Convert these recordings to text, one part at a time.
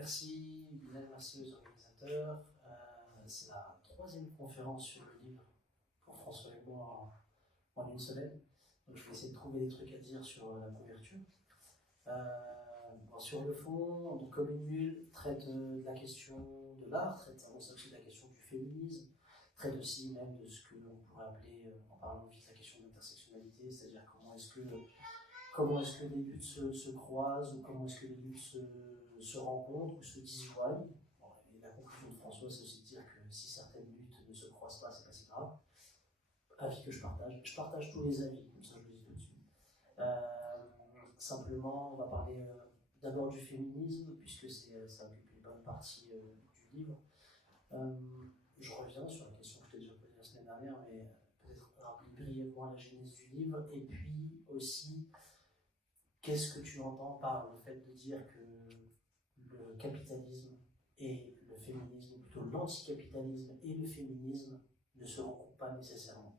Merci Bilal, merci aux organisateurs. C'est la troisième conférence sur le livre pour François et moi en une semaine. Donc je vais essayer de trouver des trucs à dire sur la couverture. Sur le fond, donc Comme une huile traite de la question de l'art, traite aussi de la question du féminisme, traite aussi même de ce que l'on pourrait appeler, en parlant vite, la question de l'intersectionnalité, c'est-à-dire comment est-ce que les luttes se croisent, ou comment est-ce que les luttes se rencontrent ou se disjoignent. Bon, et la conclusion de François, c'est aussi de dire que si certaines luttes ne se croisent pas, c'est pas si grave. Avis que je partage. Je partage tous les avis, comme ça je le dis tout de suite. Simplement, on va parler d'abord du féminisme, puisque ça occupe une bonne partie du livre. Je reviens sur la question que je t'ai déjà posée la semaine dernière, mais peut-être rappeler brièvement la genèse du livre, et puis aussi, qu'est-ce que tu entends par le fait de dire que le capitalisme et le féminisme, ou plutôt l'anticapitalisme et le féminisme, ne se recoupent pas nécessairement?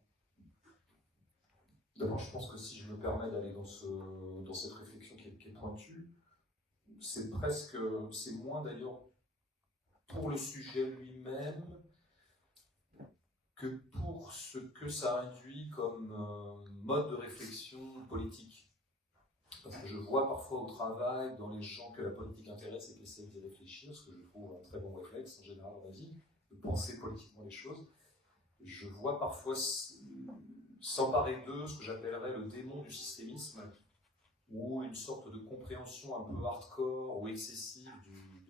D'abord, je pense que si je me permets d'aller dans cette réflexion qui est pointue, c'est moins d'ailleurs pour le sujet lui-même que pour ce que ça induit comme mode de réflexion politique. Parce que je vois parfois au travail, dans les gens que la politique intéresse et qui essaient d'y réfléchir, ce que je trouve un très bon réflexe en général dans la vie, de penser politiquement les choses, je vois parfois s'emparer d'eux ce que j'appellerais le démon du systémisme, ou une sorte de compréhension un peu hardcore ou excessive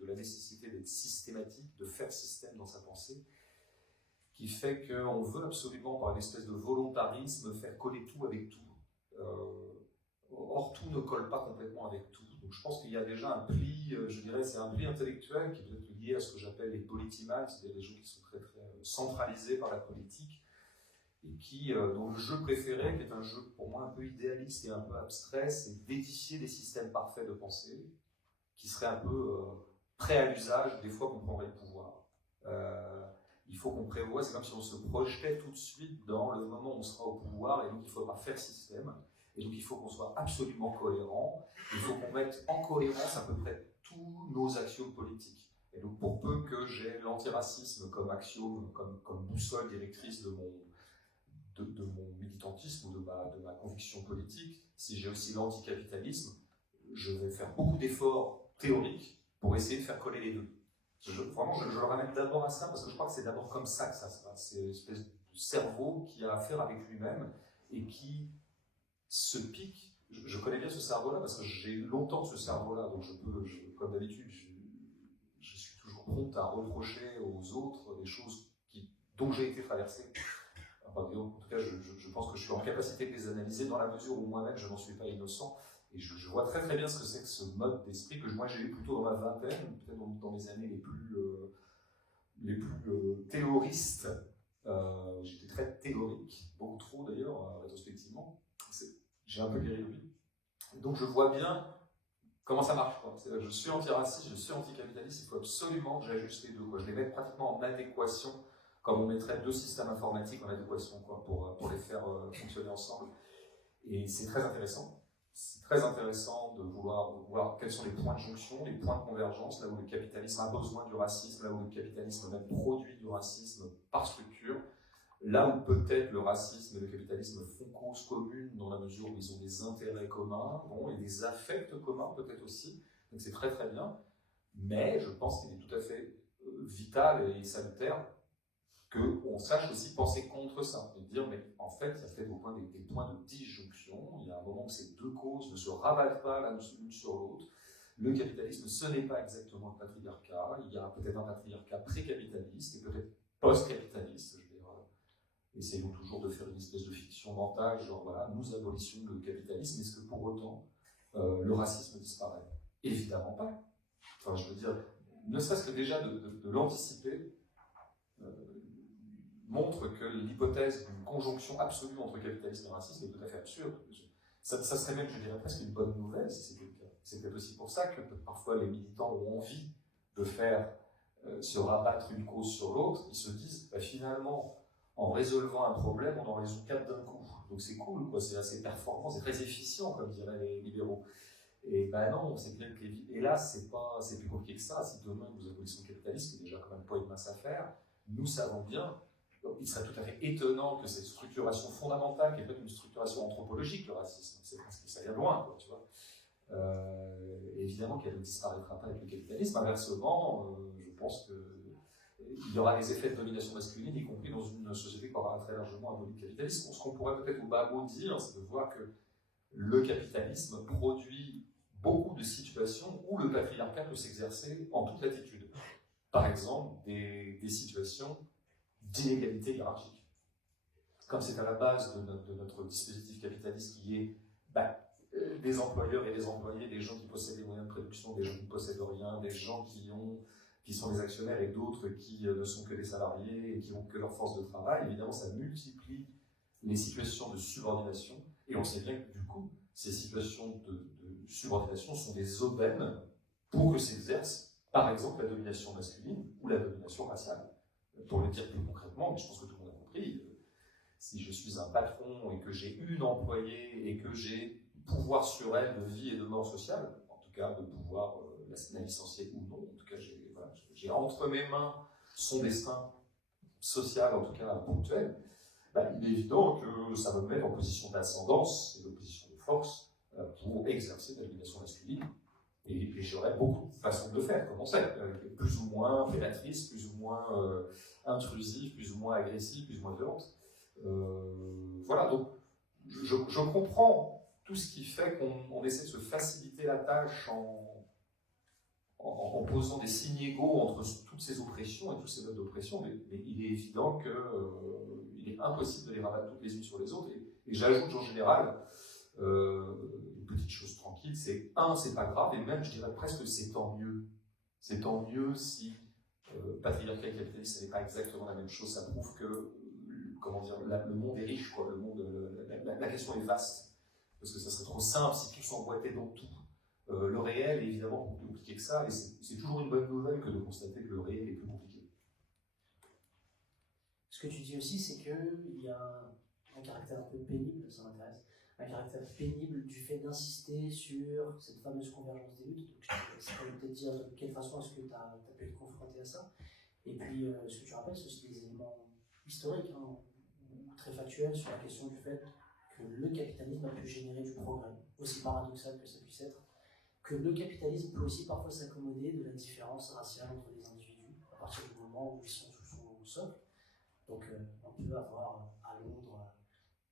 de la nécessité d'être systématique, de faire système dans sa pensée, qui fait qu'on veut absolument, par une espèce de volontarisme, faire coller tout avec tout. Or, tout ne colle pas complètement avec tout. Donc je pense qu'il y a déjà un pli, je dirais, c'est un pli intellectuel qui est peut-être lié à ce que j'appelle les politimans, c'est-à-dire les gens qui sont très, très centralisés par la politique, et dont le jeu préféré, qui est un jeu pour moi un peu idéaliste et un peu abstrait, c'est d'édifier des systèmes parfaits de pensée, qui seraient un peu prêts à l'usage des fois qu'on prendrait le pouvoir. Il faut qu'on prévoie, c'est comme si on se projetait tout de suite dans le moment où on sera au pouvoir, et donc il ne faut pas faire système, et donc il faut qu'on soit absolument cohérent, il faut qu'on mette en cohérence à peu près tous nos axiomes politiques. Et donc pour peu que j'ai l'antiracisme comme axiome, comme boussole directrice de mon militantisme ou de ma conviction politique, si j'ai aussi l'anticapitalisme, je vais faire beaucoup d'efforts théoriques pour essayer de faire coller les deux. Vraiment, je le ramène d'abord à ça, parce que je crois que c'est d'abord comme ça que ça se passe. C'est une espèce de cerveau qui a affaire avec lui-même et qui se pique. Je connais bien ce cerveau-là parce que j'ai longtemps ce cerveau-là, donc comme d'habitude, je suis toujours prompt à reprocher aux autres des choses dont j'ai été traversé. Enfin, en tout cas, je pense que je suis en capacité de les analyser dans la mesure où moi-même je n'en suis pas innocent. Et je vois très très bien ce que c'est que ce mode d'esprit que moi j'ai eu plutôt dans ma vingtaine, peut-être dans mes années les plus théoristes. J'étais très théorique, beaucoup trop d'ailleurs, rétrospectivement. J'ai un peu guéri de lui. Donc je vois bien comment ça marche. Je suis antiraciste, je suis anticapitaliste, il faut absolument que j'ajuste les deux. Je les mets pratiquement en adéquation, comme on mettrait deux systèmes informatiques en adéquation pour les faire fonctionner ensemble. Et c'est très intéressant. C'est très intéressant de voir quels sont les points de jonction, les points de convergence, là où le capitalisme a besoin du racisme, là où le capitalisme même produit du racisme par structure, là où peut-être le racisme et le capitalisme font cause commune dans la mesure où ils ont des intérêts communs, et des affects communs peut-être aussi, donc c'est très très bien, mais je pense qu'il est tout à fait vital et salutaire qu'on sache aussi penser contre ça, et dire, mais en fait, ça fait des points de disjonction, il y a un moment où ces deux causes ne se rabattent pas l'une sur l'autre. Le capitalisme, ce n'est pas exactement le patriarcat, il y a peut-être un patriarcat pré-capitaliste et peut-être post-capitaliste, je veux dire, essayons toujours de faire une espèce de fiction mentale, genre voilà, nous abolissons le capitalisme, est-ce que pour autant le racisme disparaît? Évidemment pas. Enfin, je veux dire, ne serait-ce que déjà de l'anticiper, montre que l'hypothèse d'une conjonction absolue entre capitalisme et racisme est tout à fait absurde. Ça serait même, je dirais, presque une bonne nouvelle si c'était le cas. C'est peut-être aussi pour ça que parfois les militants ont envie de faire se rabattre une cause sur l'autre. Ils se disent, finalement, en résolvant un problème, on en résout 4 d'un coup. Donc c'est cool, c'est assez performant, c'est très efficient, comme diraient les libéraux. Et ben non, c'est bien que hélas, c'est plus compliqué que ça. Si demain vous abolissez le capitalisme, qui est déjà quand même pas une mince affaire, nous savons bien, il serait tout à fait étonnant que cette structuration fondamentale, qui est peut-être une structuration anthropologique, le racisme, c'est parce que ça vient loin, quoi, tu vois. Évidemment qu'elle ne disparaîtra pas avec le capitalisme. Inversement, je pense qu'il y aura des effets de domination masculine, y compris dans une société qui aura très largement aboli le capitalisme. Ce qu'on pourrait peut-être au bas mot dire, c'est de voir que le capitalisme produit beaucoup de situations où le patriarcat peut s'exercer en toute latitude. Par exemple, des situations d'inégalité hiérarchique. Comme c'est à la base de notre dispositif capitaliste qui est des employeurs et des employés, des gens qui possèdent des moyens de production, des gens qui ne possèdent rien, des gens qui sont des actionnaires et d'autres qui ne sont que des salariés et qui n'ont que leur force de travail. Évidemment, ça multiplie les situations de subordination. Et on sait bien que du coup, ces situations de subordination sont des aubaines pour que s'exerce, par exemple, la domination masculine ou la domination raciale. Pour le dire plus concrètement, mais je pense que tout le monde a compris, si je suis un patron et que j'ai une employée et que j'ai pouvoir sur elle de vie et de mort sociale, en tout cas de pouvoir la licencier ou non, en tout cas j'ai entre mes mains son destin social, en tout cas ponctuel, il est évident que ça va me mettre en position d'ascendance et de position de force pour exercer la domination masculine. Et j'aurais beaucoup de façons de le faire, comme on sait, plus ou moins prédatrice, plus ou moins intrusive, plus ou moins agressive, plus ou moins violente. Voilà, donc je comprends tout ce qui fait qu'on essaie de se faciliter la tâche en posant des signes égaux entre toutes ces oppressions et tous ces modes d'oppression, mais il est évident qu'il est impossible de les rabattre toutes les unes sur les autres. Et j'ajoute en général une petite chose tranquille, c'est c'est pas grave, et même je dirais presque c'est tant mieux. C'est tant mieux si patriarcat et capitalisme, ce n'est pas exactement la même chose, ça prouve que le monde est riche, quoi. La question est vaste, parce que ça serait trop simple si tout s'emboîtait dans tout. Le réel est évidemment plus compliqué que ça, et c'est toujours une bonne nouvelle que de constater que le réel est plus compliqué. Ce que tu dis aussi, c'est qu'il y a un caractère un peu pénible, ça m'intéresse, un caractère pénible du fait d'insister sur cette fameuse convergence des luttes. Donc, ça peut peut-être dire de quelle façon est-ce que tu as pu être confronté à ça. Et puis, ce que tu rappelles, c'est aussi des éléments historiques, très factuels sur la question du fait que le capitalisme a pu générer du progrès, aussi paradoxal que ça puisse être, que le capitalisme peut aussi parfois s'accommoder de la différence raciale entre les individus, à partir du moment où ils sont sous son socle. Donc, on peut avoir à Londres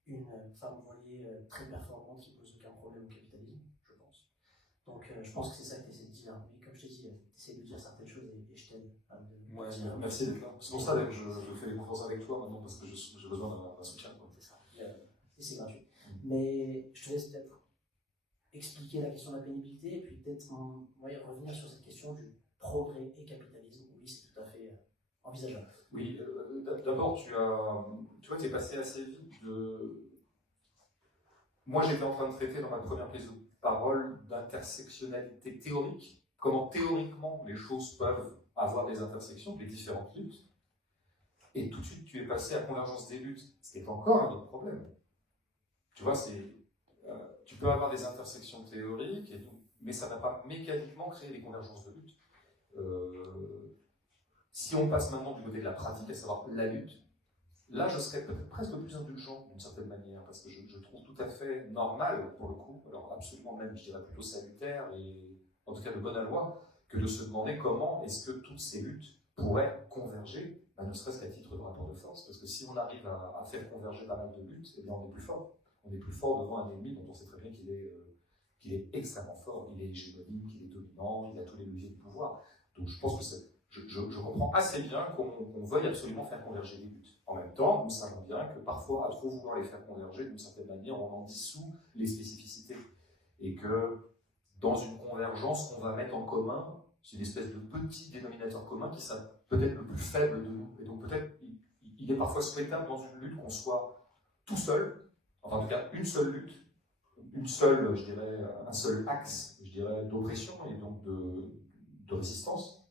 une femme voilée très performante qui ne pose aucun problème au capitalisme, je pense. Donc, je pense que c'est ça que tu essaies de dire. Mais comme je t'ai dit, tu essaies de dire certaines choses et je t'aide à le dire. Merci d'être là. C'est pour ça que je fais les conférences avec toi maintenant, parce que j'ai besoin d'un soutien. C'est ça. Et c'est gratuit. Mais je te laisse peut-être expliquer la question de la pénibilité et puis peut-être revenir sur cette question du progrès et capitalisme. Oui, c'est tout à fait envisageable. Oui, d'abord, tu vois, tu es passé assez vite de... Moi, j'étais en train de traiter dans ma première prise de parole d'intersectionnalité théorique, comment théoriquement les choses peuvent avoir des intersections, des différentes luttes. Et tout de suite, tu es passé à convergence des luttes, ce qui est encore un autre problème. Tu vois, tu peux avoir des intersections théoriques, mais ça n'a pas mécaniquement créé des convergences de lutte. Si on passe maintenant du côté de la pratique, à savoir la lutte, là je serais peut-être presque plus indulgent d'une certaine manière, parce que je trouve tout à fait normal, pour le coup, alors absolument même, je dirais plutôt salutaire, et en tout cas de bonne aloi, que de se demander comment est-ce que toutes ces luttes pourraient converger, ne serait-ce qu'à titre de rapport de force, parce que si on arrive à faire converger pas mal de luttes, eh bien on est plus fort. On est plus fort devant un ennemi dont on sait très bien qu'il est extrêmement fort, il est hégémonique, il est dominant, il a tous les leviers de pouvoir. Donc je pense que je comprends assez bien qu'on veuille absolument faire converger les luttes. En même temps, nous savons bien que parfois, à trop vouloir les faire converger, d'une certaine manière, on en dissout les spécificités. Et que dans une convergence, on va mettre en commun, c'est une espèce de petit dénominateur commun qui sera peut-être le plus faible de nous. Et donc peut-être, il est parfois souhaitable dans une lutte qu'on soit tout seul, enfin en tout cas une seule lutte, une seule, je dirais, un seul axe, je dirais, d'oppression et donc de résistance.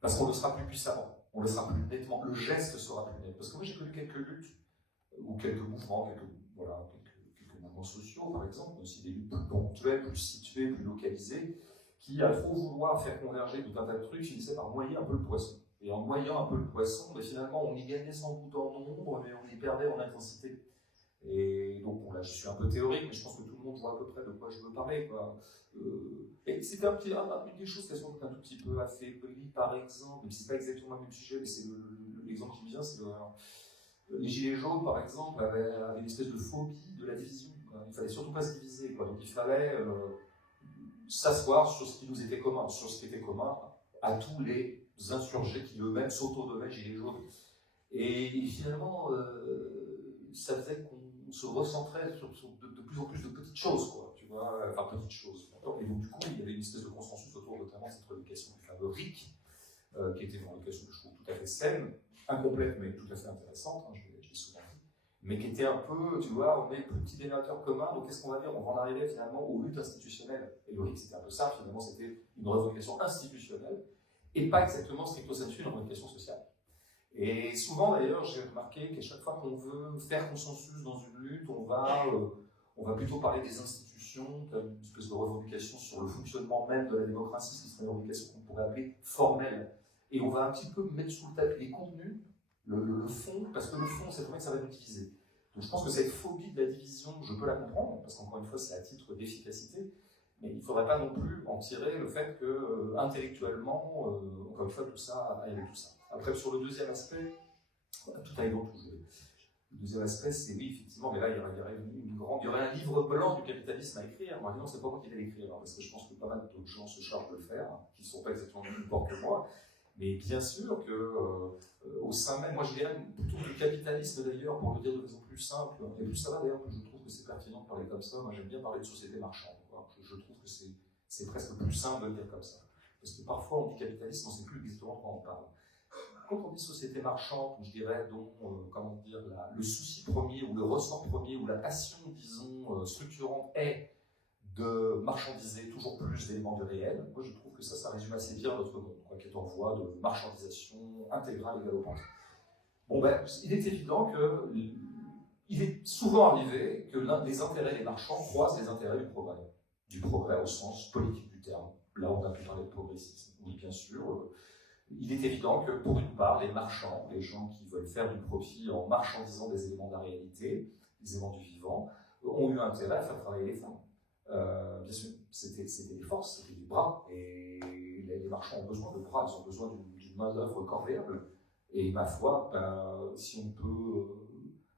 Parce qu'on le sera plus puissamment, on le sera plus nettement, le geste sera plus net. Parce que moi j'ai connu quelques luttes, ou quelques mouvements, quelques mouvements sociaux, par exemple, mais aussi des luttes plus ponctuelles, plus situées, plus localisées, qui, à trop vouloir faire converger tout un tas de trucs, finissaient par noyer un peu le poisson. Et en noyant un peu le poisson, mais finalement, on y gagnait sans doute en nombre, mais on y perdait en intensité. Et donc, bon, là, je suis un peu théorique, mais je pense que tout le monde voit à peu près de quoi je veux parler, quoi. Et c'était une des choses qui a sans doute un tout petit peu affaibli, par exemple, même si c'est pas exactement le même sujet, mais c'est l'exemple qui me vient, c'est les Gilets jaunes, par exemple, avaient une espèce de phobie de la division. Il fallait surtout pas se diviser, quoi. Donc il fallait s'asseoir sur ce qui nous était commun, sur ce qui était commun à tous les insurgés qui eux-mêmes s'auto-nommaient Gilets jaunes. Et finalement, ça faisait qu'on se recentrait sur de plus en plus de petites choses, quoi, tu vois, enfin petites choses. Et donc du coup, il y avait une espèce de consensus autour notamment de cette revendication du fameux RIC, qui était une revendication que je trouve tout à fait saine, incomplète mais tout à fait intéressante, hein, je l'ai souvent dit, mais qui était un peu, tu vois, on est petit dénominateur commun, donc qu'est-ce qu'on va dire? On va en arriver finalement aux luttes institutionnelles. Et le RIC, c'était un peu ça, finalement, c'était une revendication institutionnelle, et pas exactement stricto sensu une revendication sociale. Et souvent d'ailleurs, j'ai remarqué qu'à chaque fois qu'on veut faire consensus dans une lutte, on va plutôt parler des institutions, comme une espèce de revendication sur le fonctionnement même de la démocratie, ce qui serait une revendication qu'on pourrait appeler formelle. Et on va un petit peu mettre sous le tapis les contenus, le fond, parce que le fond, c'est vrai que ça va nous diviser. Donc je pense que cette phobie de la division, je peux la comprendre, parce qu'encore une fois, c'est à titre d'efficacité, mais il ne faudrait pas non plus en tirer le fait que, intellectuellement, encore une fois, tout ça aille avec tout ça. Après, sur le deuxième aspect, tout aille dans tout. Le deuxième aspect, c'est oui, effectivement, mais là, il y aurait un livre blanc du capitalisme à écrire. Moi, non, c'est pas moi qui vais l'écrire, hein, parce que je pense que pas mal d'autres gens se chargent de le faire, qui ne sont pas exactement du même port que moi. Mais bien sûr que, au sein même, moi je dirais plutôt que le capitalisme d'ailleurs, pour le dire de façon plus simple, et plus ça va d'ailleurs que je trouve que c'est pertinent de parler comme ça. Moi j'aime bien parler de société marchande. Je trouve que c'est presque plus simple de le dire comme ça. Parce que parfois on dit capitalisme, on ne sait plus exactement de quoi on parle. Quand on dit société marchande, je dirais donc, comment dire, le souci premier ou le ressort premier ou la passion, disons, structurante est de marchandiser toujours plus d'éléments du réel. Moi, je trouve que ça résume assez bien notre monde, qui est en voie de marchandisation intégrale et galopante. Bon, ben, il est évident que il est souvent arrivé que les intérêts des marchands croisent les intérêts du progrès au sens politique du terme. Là, on a pu parler de progressisme. Oui, bien sûr. Il est évident que, pour une part, les marchands, les gens qui veulent faire du profit en marchandisant des éléments de la réalité, des éléments du vivant, ont eu intérêt à faire travailler les femmes. Bien sûr, c'était des forces, c'était des bras, et les marchands ont besoin de bras, ils ont besoin d'une main-d'œuvre corvéable. Et ma foi, si on peut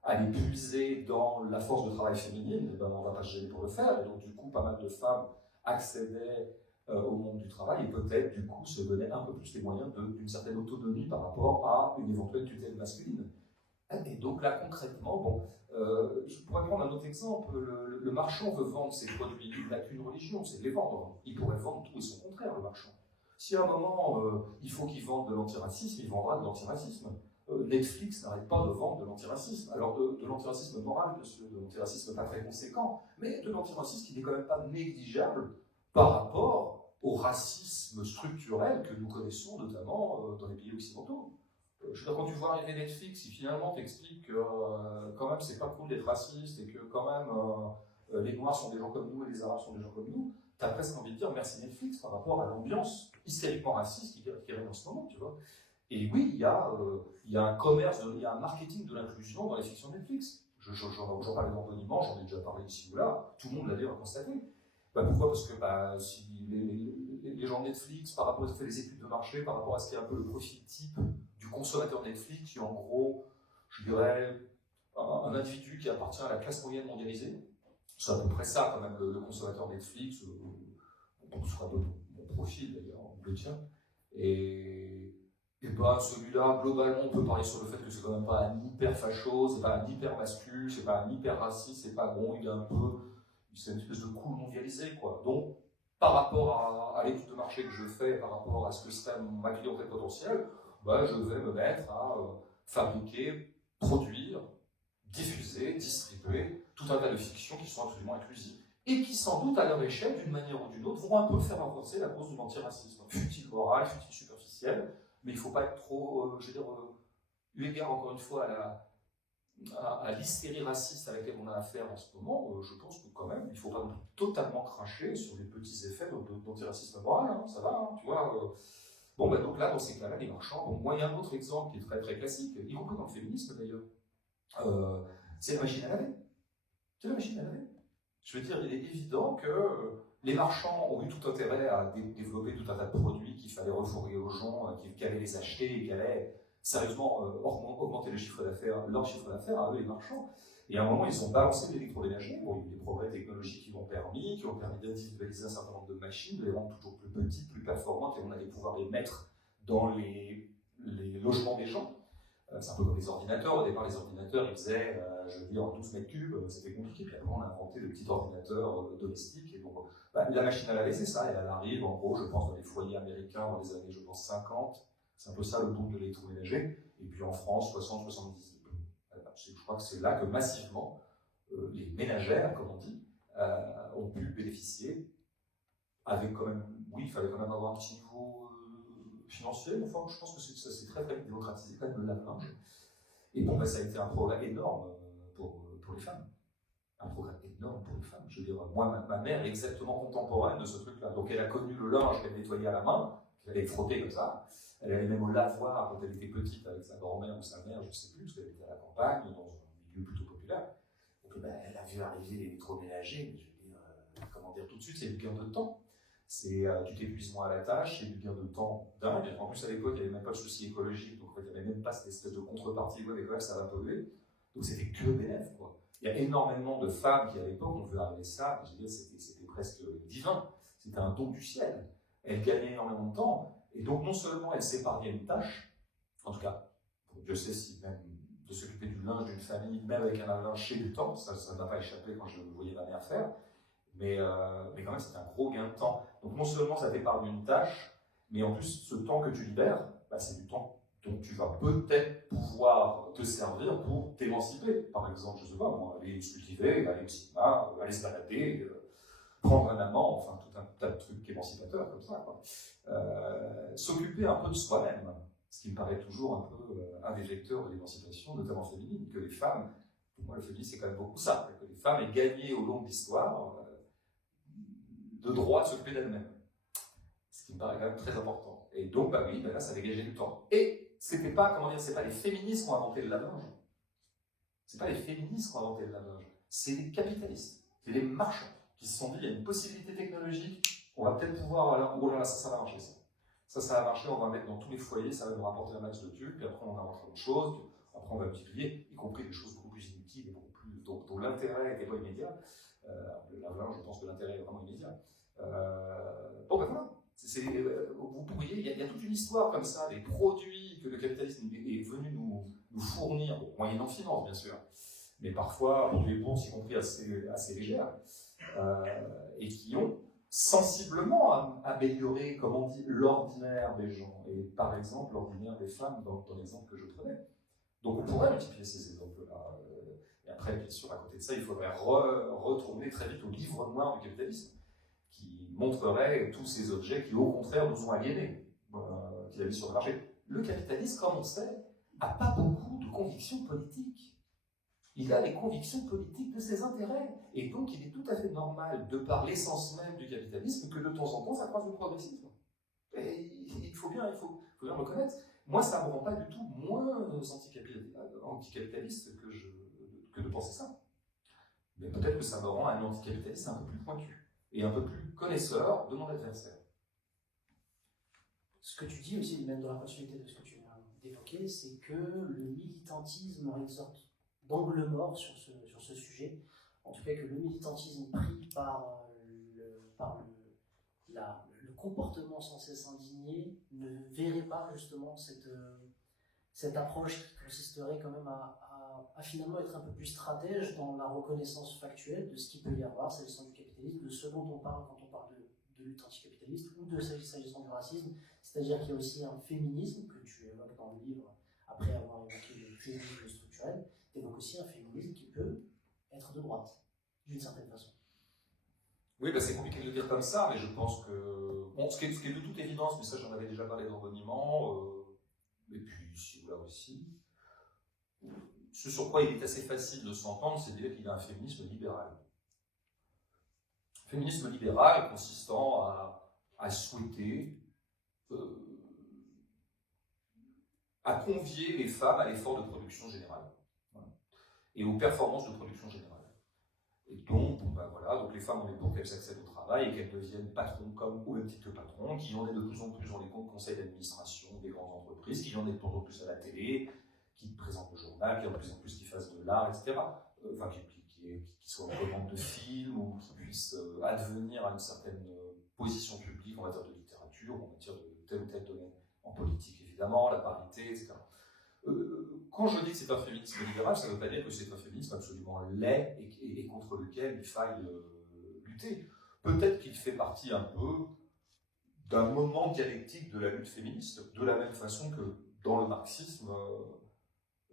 aller puiser dans la force de travail féminine, on ne va pas se gêner pour le faire. Et donc, du coup, pas mal de femmes accédaient au monde du travail et peut-être, du coup, se donnaient un peu plus les moyens d'une certaine autonomie par rapport à une éventuelle tutelle masculine. Et donc là, concrètement, bon, je pourrais prendre un autre exemple. Le marchand veut vendre ses produits. Il n'a qu'une religion, c'est de les vendre. Il pourrait vendre tout et son contraire, le marchand. Si à un moment, il faut qu'il vende de l'antiracisme, il vendra de l'antiracisme. Netflix n'arrête pas de vendre de l'antiracisme. Alors de l'antiracisme moral, bien sûr, de l'antiracisme pas très conséquent, mais de l'antiracisme qui n'est quand même pas négligeable par rapport au racisme structurel que nous connaissons, notamment dans les pays occidentaux. Je veux dire, quand tu vois arriver Netflix, si finalement t'explique que quand même c'est pas cool d'être raciste et que quand même les Noirs sont des gens comme nous et les Arabes sont des gens comme nous, t'as presque envie de dire merci Netflix par rapport à l'ambiance hystériquement raciste qui règne en ce moment, tu vois. Et oui, il y a un commerce, il y a un marketing de l'inclusion dans les fictions Netflix. J'en parlais d'anonymement, j'en ai déjà parlé ici ou là, tout le monde l'a d'ailleurs constaté. Pourquoi? Parce que si les gens de Netflix, par rapport à fait des études de marché, par rapport à ce qui est un peu le profil type du consommateur Netflix, qui est en gros, je dirais, un individu qui appartient à la classe moyenne mondialisée. C'est à peu près ça quand même le consommateur Netflix, ce sera mon profil d'ailleurs, le tien. Et celui-là, globalement, on peut parler sur le fait que c'est quand même pas un hyper facho, c'est pas un hyper masculin, c'est pas un hyper raciste, c'est pas bon, il est un peu, c'est une espèce de cool mondialisé, quoi. Donc, par rapport à l'étude de marché que je fais, par rapport à ce que serait ma clientèle potentielle, je vais me mettre à fabriquer, produire, diffuser, distribuer tout un tas de fictions qui sont absolument inclusives et qui, sans doute, à leur échelle, d'une manière ou d'une autre, vont un peu faire avancer la cause de l'antiracisme. Fut-il moral, fut-il superficiel, mais il ne faut pas être trop, eu égard encore une fois à l'hystérie raciste à laquelle on a affaire en ce moment, je pense que quand même, il ne faut pas totalement cracher sur les petits effets d'antiracisme moral, hein, ça va, hein, tu vois. Bon, bah, donc là, dans ces cas-là, les marchands. Bon, moi, il y a un autre exemple qui est très très classique, y compris dans le féminisme d'ailleurs. C'est la machine à laver. C'est la machine à laver. Je veux dire, il est évident que les marchands ont eu tout intérêt à développer tout un tas de produits qu'il fallait refourguer aux gens, qui allaient les acheter et qui allaient sérieusement augmenter le chiffre d'affaires, leur chiffre d'affaires à eux, les marchands. Et à un moment, ils ont balancé l'électroménager. Bon, il y a eu des progrès technologiques qui ont permis d'individualiser un certain nombre de machines, de les rendre toujours plus petites, plus performantes, et on allait pouvoir les mettre dans les logements des gens. C'est un peu comme les ordinateurs. Au départ, les ordinateurs, ils faisaient, je veux dire, 12 mètres cubes, c'était compliqué. Puis après, on a inventé le petit ordinateur domestique. Et donc, la machine à laver, c'est ça. Elle arrive, en gros, je pense, dans les foyers américains dans les années, je pense, 50. C'est un peu ça le boom de l'électroménager. Et puis en France, 60-70. Je crois que c'est là que massivement, les ménagères, comme on dit, ont pu bénéficier. Avec quand même, oui, il fallait quand même avoir un petit niveau financier, mais enfin, je pense que ça s'est très très démocratisé, quand même le lave-linge. Et bon, ça a été un progrès énorme pour les femmes. Un progrès énorme pour les femmes. Je veux dire, moi, ma mère est exactement contemporaine de ce truc-là. Donc elle a connu le linge qu'elle nettoyait à la main, qu'elle allait frotter comme ça. Elle allait même au lavoir quand elle était petite avec sa grand-mère ou sa mère, je ne sais plus, parce qu'elle était à la campagne, dans un milieu plutôt populaire. Donc elle a vu arriver l'électroménager, mais je veux dire, comment dire, tout de suite, c'est du gain de temps. C'est du épuisement à la tâche, c'est du gain de temps dingue. En plus, à l'époque, il n'y avait même pas de souci écologique, donc il n'y avait même pas cette espèce de contrepartie, ouais, mais quand même, ça va polluer. Donc c'était que bénéfique, quoi. Il y a énormément de femmes qui, à l'époque, ont vu arriver ça, je veux dire, c'était presque divin. C'était un don du ciel. Elles gagnaient énormément de temps, et donc non seulement elles s'épargnaient une tâche, en tout cas, je sais si même de s'occuper du linge d'une famille, même avec un linge chez du temps, ça ne m'a pas échappé quand je voyais ma mère faire, mais quand même c'était un gros gain de temps. Donc non seulement ça t'épargne une tâche, mais en plus ce temps que tu libères, c'est du temps dont tu vas peut-être pouvoir te servir pour t'émanciper. Par exemple, je ne sais pas, moi, aller se cultiver, aller au cinéma, aller se balader, prendre un amant, enfin tout un tas de trucs émancipateurs comme ça, quoi. S'occuper un peu de soi-même, ce qui me paraît toujours un peu un des vecteurs de l'émancipation, notamment féminine, que les femmes, pour moi le féminisme c'est quand même beaucoup ça, que les femmes aient gagné au long de l'histoire de droit de s'occuper d'elles-mêmes. Ce qui me paraît quand même très important. Et donc, oui, là, ça dégageait du temps. Et c'était pas, comment dire, c'est pas les féministes qui ont inventé le lave-linge. C'est pas les féministes qui ont inventé le lave-linge. C'est les capitalistes, c'est les marchands qui se sont dit, il y a une possibilité technologique, on va peut-être pouvoir, oh là là, ça va marcher, ça. Ça va marcher, on va mettre dans tous les foyers, ça va nous rapporter un max de thunes, puis après on inventera autre chose, puis après on va multiplier, y compris des choses beaucoup plus inutiles et beaucoup plus, dont l'intérêt n'était pas immédiat. Le lave-linge, je pense que l'intérêt est vraiment immédiat. Bon, ben voilà. Vous pourriez, il y a toute une histoire comme ça, des produits que le capitalisme est venu nous fournir, moyennant finance bien sûr, mais parfois pour des bourses y compris assez légères, et qui ont sensiblement amélioré, comme on dit, l'ordinaire des gens, et par exemple l'ordinaire des femmes dans l'exemple que je prenais. Donc on pourrait multiplier ces exemples-là. Et après, bien sûr, à côté de ça, il faudrait retourner très vite au livre noir du capitalisme, qui montrerait tous ces objets qui, au contraire, nous ont aliénés, qu'il a mis sur le marché. Le capitaliste, comme on sait, n'a pas beaucoup de convictions politiques. Il a des convictions politiques de ses intérêts. Et donc, il est tout à fait normal, de par l'essence même du capitalisme, que de temps en temps, ça croise le progressisme. Et il faut bien le reconnaître. Moi, ça ne me rend pas du tout moins anticapitaliste que de penser ça. Mais peut-être que ça me rend un anticapitaliste un peu plus pointu et un peu plus connaisseur de mon adversaire. Ce que tu dis aussi, même dans la continuité de ce que tu viens d'évoquer, c'est que le militantisme aurait une sorte d'angle mort sur ce sujet. En tout cas, que le militantisme pris par le comportement sans cesse indigné ne verrait pas justement cette approche qui consisterait quand même à finalement être un peu plus stratège dans la reconnaissance factuelle de ce qu'il peut y avoir s'agissant du capitalisme, de ce dont on parle quand on parle de lutte anticapitaliste ou de s'agissant du racisme. C'est-à-dire qu'il y a aussi un féminisme que tu évoques dans le livre après avoir évoqué le féminisme structurel. Tu évoques aussi un féminisme qui peut être de droite, d'une certaine façon. Oui, c'est compliqué de le dire comme ça, mais je pense que... Bon, ce qui est de toute évidence, mais ça j'en avais déjà parlé dans Boniment, et puis ici ou là aussi, ce sur quoi il est assez facile de s'entendre, c'est de dire qu'il y a un féminisme libéral. Féminisme libéral consistant à souhaiter, à convier les femmes à l'effort de production générale, voilà, et aux performances de production générale. Et donc, donc les femmes, on est pour qu'elles accèdent au travail et qu'elles deviennent patrons comme au même titre que patrons, qu'il y en ait de plus en plus dans les conseils d'administration des grandes entreprises, qu'il y en ait de plus en plus à la télé, qui présentent le journal, qu'il y en ait de plus en plus qui fassent de l'art, etc. Enfin, qui soient en commande de films ou qui puissent advenir à une certaine position publique en matière de littérature, en matière de tel ou tel domaine, en politique évidemment, la parité, etc. Quand je dis que c'est un féminisme libéral, ça ne veut pas dire que c'est un féminisme absolument laid et contre lequel il faille lutter. Peut-être qu'il fait partie un peu d'un moment dialectique de la lutte féministe, de la même façon que dans le marxisme,